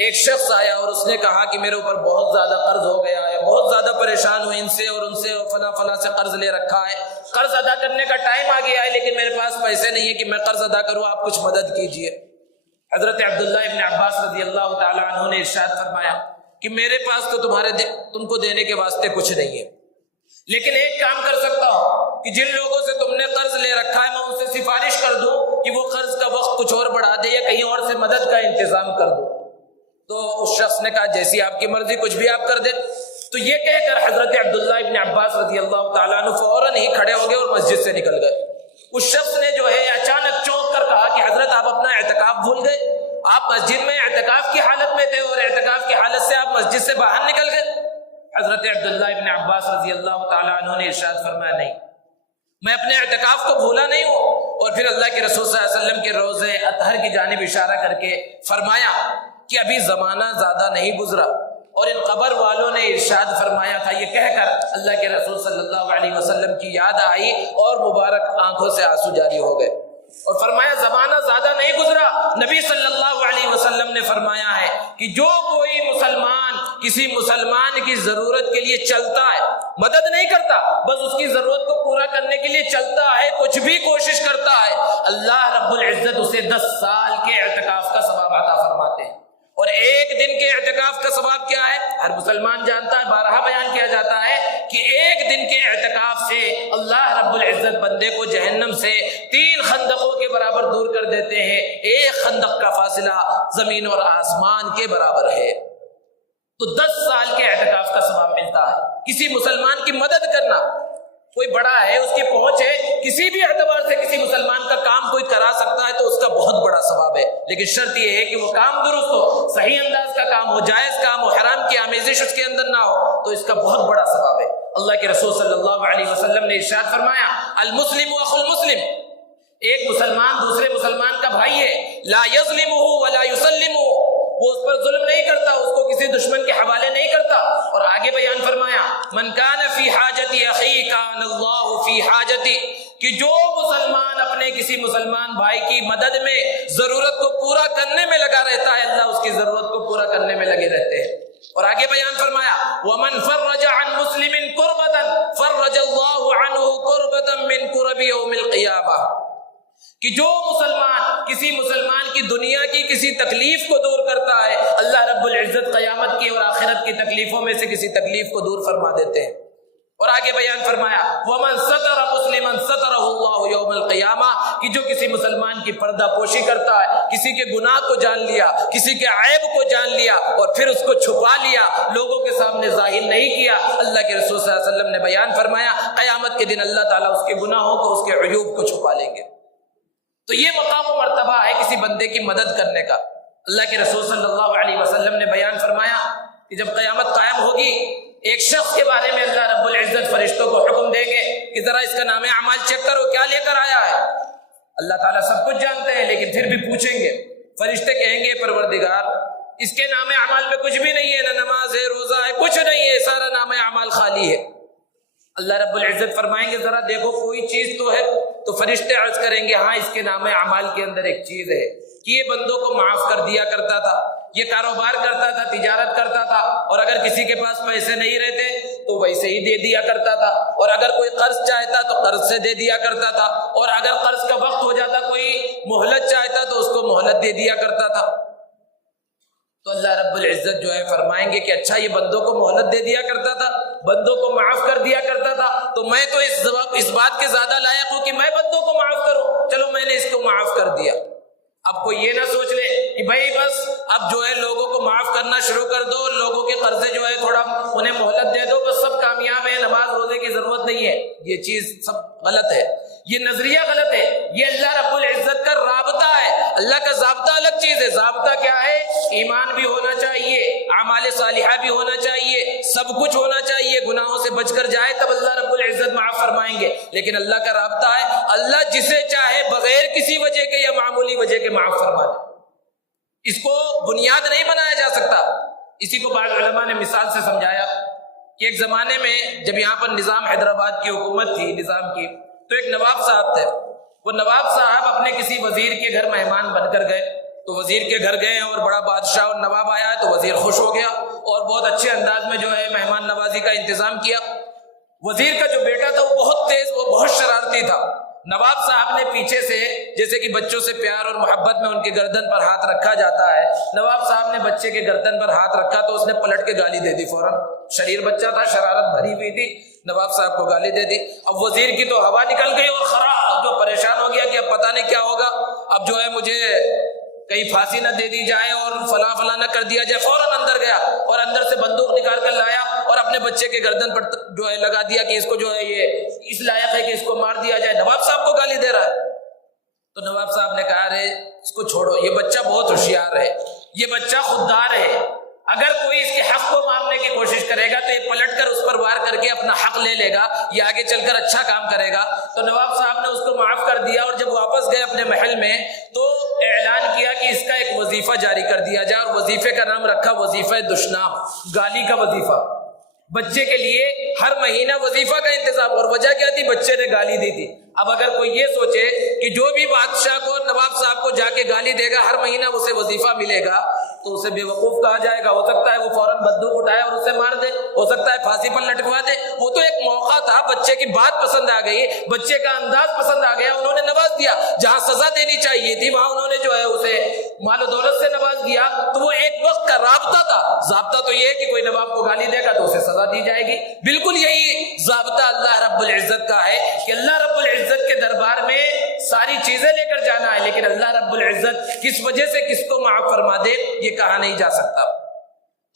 ایک شخص آیا اور اس نے کہا کہ میرے اوپر بہت زیادہ قرض ہو گیا ہے، بہت زیادہ پریشان ہوں ان سے اور ان سے، فلاں فلاں سے قرض لے رکھا ہے، قرض ادا کرنے کا ٹائم آ گیا ہے لیکن میرے پاس پیسے نہیں ہے کہ میں قرض ادا کروں، آپ کچھ مدد کیجئے. حضرت عبیداللہ ابن عباس رضی اللہ تعالی عنہ نے ارشاد فرمایا کہ میرے پاس تو تم کو دینے کے واسطے کچھ نہیں ہے، لیکن ایک کام کر سکتا ہوں کہ جن لوگوں سے تم نے قرض لے رکھا ہے میں ان سے سفارش کر دوں کہ وہ قرض کا وقت کچھ اور بڑھا دے یا کہیں اور سے مدد کا انتظام کر دو. تو اس شخص نے کہا جیسی آپ کی مرضی، کچھ بھی آپ کر دیں. تو یہ کہہ کر حضرت عبیداللہ ابن عباس رضی اللہ تعالیٰ عنہ فوراً ہی کھڑے ہو گئے اور مسجد سے نکل گئے. اس شخص نے جو ہے اچانک چونک کر کہا کہ حضرت آپ اپنا اعتکاف بھول گئے، آپ مسجد میں اعتکاف کی حالت میں تھے اور اعتکاف کی حالت سے آپ مسجد سے باہر نکل گئے. حضرت عبیداللہ ابن عباس رضی اللہ تعالیٰ عنہ نے ارشاد فرمایا نہیں، میں اپنے اعتکاف کو بھولا نہیں ہوں. اور پھر اللہ کے رسول صلی اللہ علیہ وسلم کے روضے اطہر کی جانب اشارہ کر کے فرمایا کہ ابھی زمانہ زیادہ نہیں گزرا. اور ان قبر والوں نے ارشاد فرمایا تھا، یہ کہہ کر اللہ کے رسول صلی اللہ علیہ وسلم کی یاد آئی اور مبارک آنکھوں سے آنسو جاری ہو گئے اور فرمایا زمانہ زیادہ نہیں گزرا، نبی صلی اللہ علیہ وسلم وسلم نے فرمایا ہے کہ جو کوئی مسلمان کسی مسلمان کی ضرورت کے لیے چلتا ہے، مدد نہیں کرتا، بس اس کی ضرورت کو پورا کرنے کے لیے چلتا ہے، کچھ بھی کوشش کرتا ہے، اللہ رب العزت اسے 10 سال کے اعتکاف کا ثواب عطا فرماتے ہیں۔ اور ایک دن کے اعتکاف کا ثواب کیا ہے؟ ہر مسلمان جانتا ہے، بارہا بیان کیا جاتا ہے کہ ایک دن کے اعتکاف سے اللہ رب العزت بندے کو جہنم سے 3 خندقوں کے برابر دور کر دیتے ہیں۔ ایک خندق کا فاصلہ زمین اور آسمان کے برابر ہے۔ تو 10 سال کے اعتکاف کا ثواب ملتا ہے۔ کسی مسلمان کی مدد کرنا، کوئی بڑا ہے، اس کی پہنچ ہے، کسی بھی اعتبار سے کسی مسلمان کا کام کوئی کرا سکتا ہے تو اس کا بہت بڑا ثواب ہے، لیکن شرط یہ ہے کہ وہ کام درست ہو، صحیح انداز کا کام ہو، جائز کام ہو، حرام کی آمیزش اس کے اندر نہ ہو، تو اس کا بہت بڑا ثواب ہے۔ اللہ کے رسول صلی اللہ علیہ وسلم نے ارشاد فرمایا، المسلم اخو المسلم، ایک مسلمان دوسرے مسلمان کا بھائی ہے، لا یظلمہ ولا یسلمہ، وہ اس پر ظلم نہیں کرتا، اس کو کسی دشمن کے حوالے نہیں کرتا۔ اور آگے بیان فرمایا، من کان فی حاجت اخیہ کان اللہ فی حاجتی، کہ جو مسلمان اپنے کسی مسلمان بھائی کی مدد میں، ضرورت کو پورا کرنے میں لگا رہتا ہے، اللہ اس کی ضرورت کو پورا کرنے میں لگے رہتے ہیں۔ اور آگے بیان فرمایا، ومن فرج عن مسلم کربۃ فرج اللہ عنہ کربۃ من کرب یوم القیامہ، کہ جو مسلمان کسی مسلمان کی دنیا کی کسی تکلیف کو دور کرتا ہے، اللہ رب العزت قیامت کی اور آخرت کی تکلیفوں میں سے کسی تکلیف کو دور فرما دیتے ہیں۔ اور آگے بیان فرمایا، وَمَن سَتَرَ مُسْلِمًا سَتَرَهُ اللَّهُ يَوْمَ الْقِيَامَةِ، کہ جو کسی مسلمان کی پردہ پوشی کرتا ہے، کسی کے گناہ کو جان لیا، کسی کے عیب کو جان لیا اور پھر اس کو چھپا لیا، لوگوں کے سامنے ظاہر نہیں کیا، اللہ کے رسول صلی اللہ علیہ وسلم نے بیان فرمایا قیامت کے دن اللہ تعالیٰ اس کے گناہوں کو، اس کے عیوب کو چھپا لیں گے۔ تو یہ مقام و مرتبہ ہے کسی بندے کی مدد کرنے کا۔ اللہ کے رسول صلی اللہ علیہ وسلم نے بیان فرمایا کہ جب قیامت قائم ہوگی، ایک شخص کے بارے میں اللہ رب العزت فرشتوں کو حکم دیں گے کہ ذرا اس کا نام اعمال چیک کرو، کیا لے کر آیا ہے۔ اللہ تعالیٰ سب کچھ جانتے ہیں، لیکن پھر بھی پوچھیں گے۔ فرشتے کہیں گے، پروردگار اس کے نام اعمال میں کچھ بھی نہیں ہے، نہ نماز ہے، روزہ ہے، کچھ نہیں ہے، سارا نام اعمال خالی ہے۔ اللہ رب العزت فرمائیں گے ذرا دیکھو کوئی چیز تو ہے، تو فرشتے عرض کریں گے ہاں اس کے نام اعمال کے اندر ایک چیز ہے کہ یہ بندوں کو معاف کر دیا کرتا تھا، یہ کاروبار کرتا تھا، تجارت کرتا تھا، اور اگر کسی کے پاس پیسے نہیں رہتے تو ویسے ہی دے دیا کرتا تھا، اور اگر کوئی قرض چاہتا تو قرض سے دے دیا کرتا تھا، اور اگر قرض کا وقت ہو جاتا کوئی مہلت چاہتا تو اس کو مہلت دے دیا کرتا تھا۔ تو اللہ رب العزت جو ہے فرمائیں گے کہ اچھا یہ بندوں کو مہلت دے دیا کرتا تھا، بندوں کو معاف کر دیا کرتا تھا، تو میں تو اس بات کے زیادہ لائق ہوں کہ میں بندوں کو معاف کروں، چلو میں نے اس کو معاف کر دیا۔ اب کوئی یہ نہ سوچ لے کہ بھائی بس اب جو ہے لوگوں کو معاف کرنا شروع کر دو، لوگوں کے قرضے جو ہے تھوڑا انہیں مہلت دے دو، بس سب کامیاب ہے، نماز روزے کی ضرورت نہیں ہے۔ یہ چیز سب غلط ہے، یہ نظریہ غلط ہے، یہ اللہ رب العزت کا رابطہ ہے۔ اللہ کا ضابطہ الگ چیز ہے۔ ضابطہ کیا ہے؟ ایمان بھی ہونا چاہیے، اعمال صالحہ بھی ہونا چاہیے، سب کچھ ہونا چاہیے، گناہوں سے بچ کر جائے تب اللہ رب العزت معاف فرمائیں گے۔ لیکن اللہ کا رابطہ ہے اللہ جسے چاہے بغیر کسی وجہ کے یا معمولی وجہ کے معاف فرما دے، اس کو بنیاد نہیں بنایا جا سکتا۔ اسی کو بعض علماء نے مثال سے سمجھایا کہ ایک زمانے میں جب یہاں پر نظام حیدرآباد کی حکومت تھی، نظام کی، تو ایک نواب صاحب تھے، وہ نواب صاحب اپنے کسی وزیر کے گھر مہمان بن کر گئے، تو وزیر کے گھر گئے اور بڑا بادشاہ اور نواب آیا ہے تو وزیر خوش ہو گیا اور بہت اچھے انداز میں جو ہے مہمان نوازی کا انتظام کیا۔ وزیر کا جو بیٹا تھا وہ بہت تیز، وہ بہت شرارتی تھا۔ نواب صاحب نے پیچھے سے، جیسے کہ بچوں سے پیار اور محبت میں ان کے گردن پر ہاتھ رکھا جاتا ہے، نواب صاحب نے بچے کے گردن پر ہاتھ رکھا تو اس نے پلٹ کے گالی دے دی فوراً۔ شریر بچہ تھا، شرارت بھری ہوئی تھی، نواب صاحب کو گالی دے دی۔ اب وزیر کی تو ہوا نکل گئی اور خراب جو پریشان ہو گیا کہ اب پتہ نہیں کیا ہوگا، اب جو ہے مجھے کہیں پھانسی نہ دے دی جائے اور فلاں فلاں نہ کر دیا جائے۔ فوراً اندر گیا اور اندر سے بندوق نکال کر لایا اور اپنے بچے کے گردن پر جو ہے لگا دیا کہ اس کو جو ہے یہ اس لائق ہے کہ اس کو مار دیا جائے۔ نواب صاحب کو گالی دے رہا ہے۔ تو نواب صاحب نے کہا ارے اس کو چھوڑو، یہ بچہ بہت ہوشیار ہے، یہ بچہ خوددار ہے، اگر کوئی اس کے حق کو مارنے کی کوشش کرے گا تو یہ پلٹ کر اس پر وار کر کے اپنا حق لے لے گا، یہ آگے چل کر اچھا کام کرے گا۔ تو نواب صاحب نے اس کو معاف کر دیا اور جب واپس گئے اپنے محل میں تو اعلان کیا کہ اس کا ایک وظیفہ جاری کر دیا جائے، اور وظیفے کا نام رکھا وظیفہ دشنام، گالی کا وظیفہ۔ بچے کے لیے ہر مہینہ وظیفہ کا انتظام، اور وجہ کیا تھی؟ بچے نے گالی دی تھی۔ اب اگر کوئی یہ سوچے کہ جو بھی بادشاہ کو، نواب صاحب کو جا کے گالی دے گا، ہر مہینہ اسے وظیفہ ملے گا تو اسے بے وقوف کہا جائے گا. ہو سکتا ہے وہ فوراً بندوق اٹھائے اور اسے مار دے، ہو سکتا ہے پھانسی پر لٹکوا دے. وہ تو ایک موقع تھا، بچے کی بات پسند آ گئی، بچے کا انداز پسند آ گیا، انہوں نے نواز دیا. جہاں سزا دینی چاہیے تھی وہاں انہوں نے جو ہے اسے مال و دولت سے نواز دیا. تو وہ ایک وقت کا رابطہ تھا. ضابطہ تو یہ ہے کہ کوئی نواب کو گالی دے گا تو اسے سزا دی جائے گی. بالکل یہی ضابطہ اللہ رب العزت کا ہے کہ اللہ رب العزت کے دربار میں ساری چیزیں لے کر جانا ہے، لیکن اللہ رب العزت کس وجہ سے کس کو معاف فرما دے یہ کہا نہیں جا سکتا.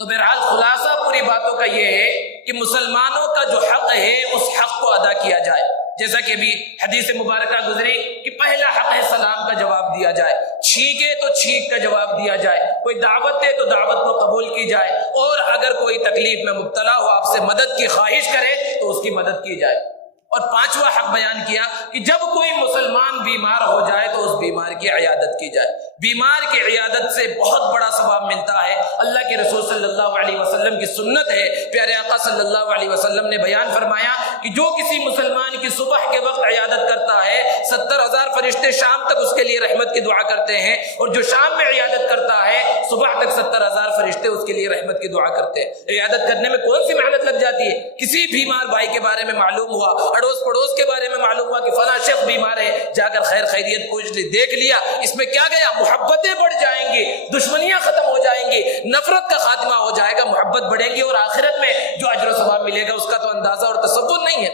تو بہرحال خلاصہ پوری باتوں کا یہ ہے کہ مسلمانوں کا جو حق ہے اس حق کو ادا کیا جائے. جیسا کہ ابھی حدیث مبارکہ گزری کہ پہلا حق ہے سلام کا جواب دیا جائے، چھینکے تو چھینک کا جواب دیا جائے، کوئی دعوت دے تو دعوت کو قبول کی جائے، اور اگر کوئی تکلیف میں مبتلا ہو آپ سے مدد کی خواہش کرے تو اس کی مدد کی جائے. اور پانچواں حق بیان کیا کہ جب کوئی مسلمان بیمار ہو جائے تو اس بیمار کی عیادت کی جائے. بیمار کی عیادت سے بہت بڑا ثواب ملتا ہے. اللہ کے رسول صلی اللہ علیہ وسلم کی سنت ہے، پیارے آقا صلی اللہ علیہ وسلم نے بیان فرمایا کہ جو کسی مسلمان کی صبح کے وقت عیادت کرتا ہے 70,000 فرشتے شام تک اس کے لیے رحمت کی دعا کرتے ہیں، اور جو شام میں عیادت کرتا ہے صبح تک 70,000 فرشتے اس کے لیے رحمت کی دعا کرتے ہیں. عیادت کرنے میں کون سی محنت لگ جاتی ہے؟ کسی بیمار بھائی کے بارے میں معلوم ہوا، اڑوس پڑوس کے بارے میں معلوم ہوا کہ فلاں شخص بیمار ہے، جا کر خیر خیریت پوچھ لی، دیکھ لیا. اس میں کیا گیا؟ محبتیں بڑھ جائیں گی، دشمنیاں ختم ہو جائیں گی، نفرت کا خاتمہ ہو جائے گا، محبت بڑھے گی، اور آخرت میں جو اجر و ثواب ملے گا اس کا تو اندازہ اور تصور نہیں ہے.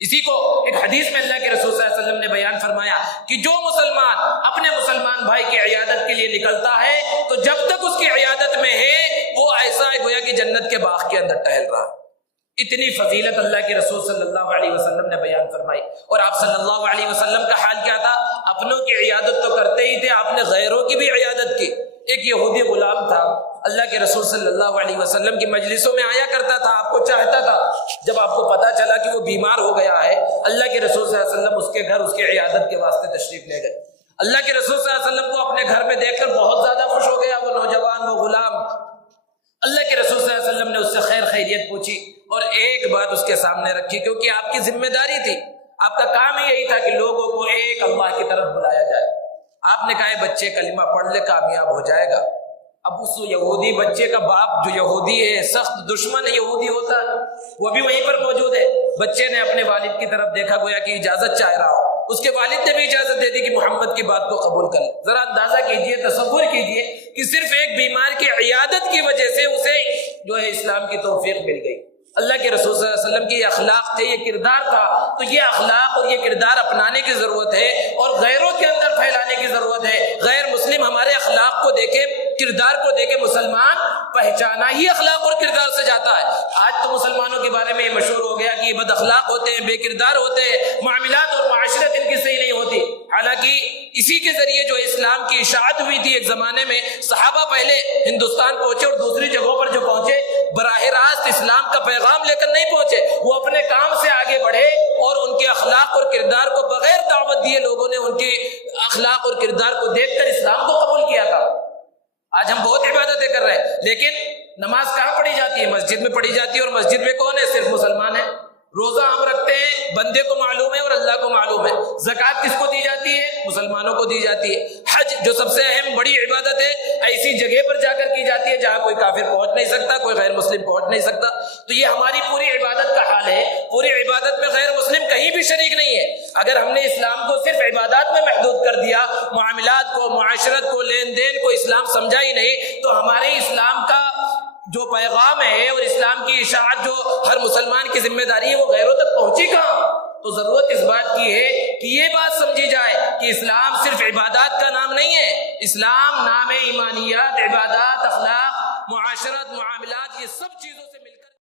اسی کو ایک حدیث میں اللہ کے رسول صلی اللہ علیہ وسلم نے بیان فرمایا کہ جو مسلمان اپنے مسلمان بھائی کی عیادت کے لیے نکلتا ہے تو جب تک اس کی عیادت میں ہے وہ ایسا ہے گویا کہ جنت کے باغ کے اندر ٹہل رہا. اتنی فضیلت اللہ کے رسول صلی اللہ علیہ وسلم نے بیان فرمائی. اور آپ صلی اللہ علیہ وسلم کا حال کیا تھا؟ اپنوں کی عیادت تو کرتے ہی تھے، آپ نے غیروں کی بھی عیادت کی. ایک یہودی غلام تھا، اللہ کے رسول صلی اللہ علیہ وسلم کی مجلسوں میں آیا کرتا تھا، آپ کو چاہتا تھا. جب آپ کو پتا چلا کہ وہ بیمار ہو گیا ہے، اللہ کے رسول صلی اللہ علیہ وسلم اس کے گھر اس کی عیادت کے واسطے تشریف لے گئے. اللہ کے رسول صلی اللہ علیہ وسلم کو اپنے گھر میں دیکھ کر بہت زیادہ خوش ہو گیا وہ نوجوان، وہ غلام. اللہ کے رسول صلی اللہ علیہ وسلم نے اس سے خیر خیریت پوچھی اور ایک بات اس کے سامنے رکھی، کیونکہ آپ کی ذمہ داری تھی، آپ کا کام یہی تھا کہ لوگوں کو ایک اللہ کی طرف بلایا جائے. آپ نے کہا بچے کلمہ پڑھ لے کامیاب ہو جائے گا. اب اس یہودی بچے کا باپ جو یہودی ہے، سخت دشمن یہودی ہوتا ہے، وہ بھی وہیں پر موجود ہے. بچے نے اپنے والد کی طرف دیکھا گویا کہ اجازت چاہ رہا ہو. اس کے والد نے بھی اجازت دے دی کہ محمد کی بات کو قبول کر لے. ذرا اندازہ کیجئے، تصور کیجئے کہ صرف ایک بیمار کی عیادت کی وجہ سے اسے جو ہے اسلام کی توفیق مل گئی. اللہ کے رسول صلی اللہ علیہ وسلم کی یہ اخلاق تھے، یہ کردار تھا. تو یہ اخلاق اور یہ کردار اپنانے کی ضرورت ہے اور غیروں کے اندر پھیلانے کی ضرورت ہے. غیر مسلم ہمارے اخلاق کو دیکھے، کردار کو دیکھے، مسلمان پہچانا ہی اخلاق اور کردار سے جاتا ہے. آج تو مسلمانوں کے بارے میں یہ مشہور ہو گیا کہ یہ بد اخلاق ہوتے ہیں، بے کردار ہوتے ہیں، معاملات اور معاشرت ان کی صحیح نہیں ہوتی. حالانکہ اسی کے ذریعے جو اسلام کی اشاعت ہوئی تھی ایک زمانے میں، صحابہ پہلے ہندوستان پہنچے اور دوسری جگہوں پر جو پہنچے براہ راست اسلام کا پیغام لے کر نہیں پہنچے، وہ اپنے کام سے آگے بڑھے اور ان کے اخلاق اور کردار کو بغیر دعوت دیے لوگوں نے ان کے اخلاق اور کردار کو دیکھ کر اسلام کو قبول کیا تھا. آج ہم بہت عبادتیں کر رہے ہیں، لیکن نماز کہاں پڑھی جاتی ہے؟ مسجد میں پڑھی جاتی ہے، اور مسجد میں کون ہے؟ صرف مسلمان ہیں. روزہ ہم رکھتے ہیں، بندے کو معلوم ہے اور اللہ کو معلوم ہے. زکوٰۃ کس کو دی جاتی ہے؟ مسلمانوں کو دی جاتی ہے. حج جو سب سے اہم بڑی عبادت ہے، ایسی جگہ پر جا کر کی جاتی ہے جہاں کوئی کافر پہنچ نہیں سکتا، کوئی غیر مسلم پہنچ نہیں سکتا. تو یہ ہماری پوری عبادت کا حال ہے. پوری عبادت میں غیر مسلم کہیں بھی شریک نہیں ہے. اگر ہم نے اسلام کو صرف عبادات میں محدود کر دیا، معاملات کو، معاشرت کو، لین دین کو اسلام سمجھا ہی نہیں، تو ہمارے اسلام کا جو پیغام ہے اور اسلام کی اشاعت جو ہر مسلمان کی ذمہ داری ہے وہ غیروں تک پہنچی کہاں؟ تو ضرورت اس بات کی ہے کہ یہ بات سمجھی جائے کہ اسلام صرف عبادات کا نام نہیں ہے. اسلام نام ہے ایمانیات، عبادات، اخلاق، معاشرت، معاملات، یہ سب چیزوں سے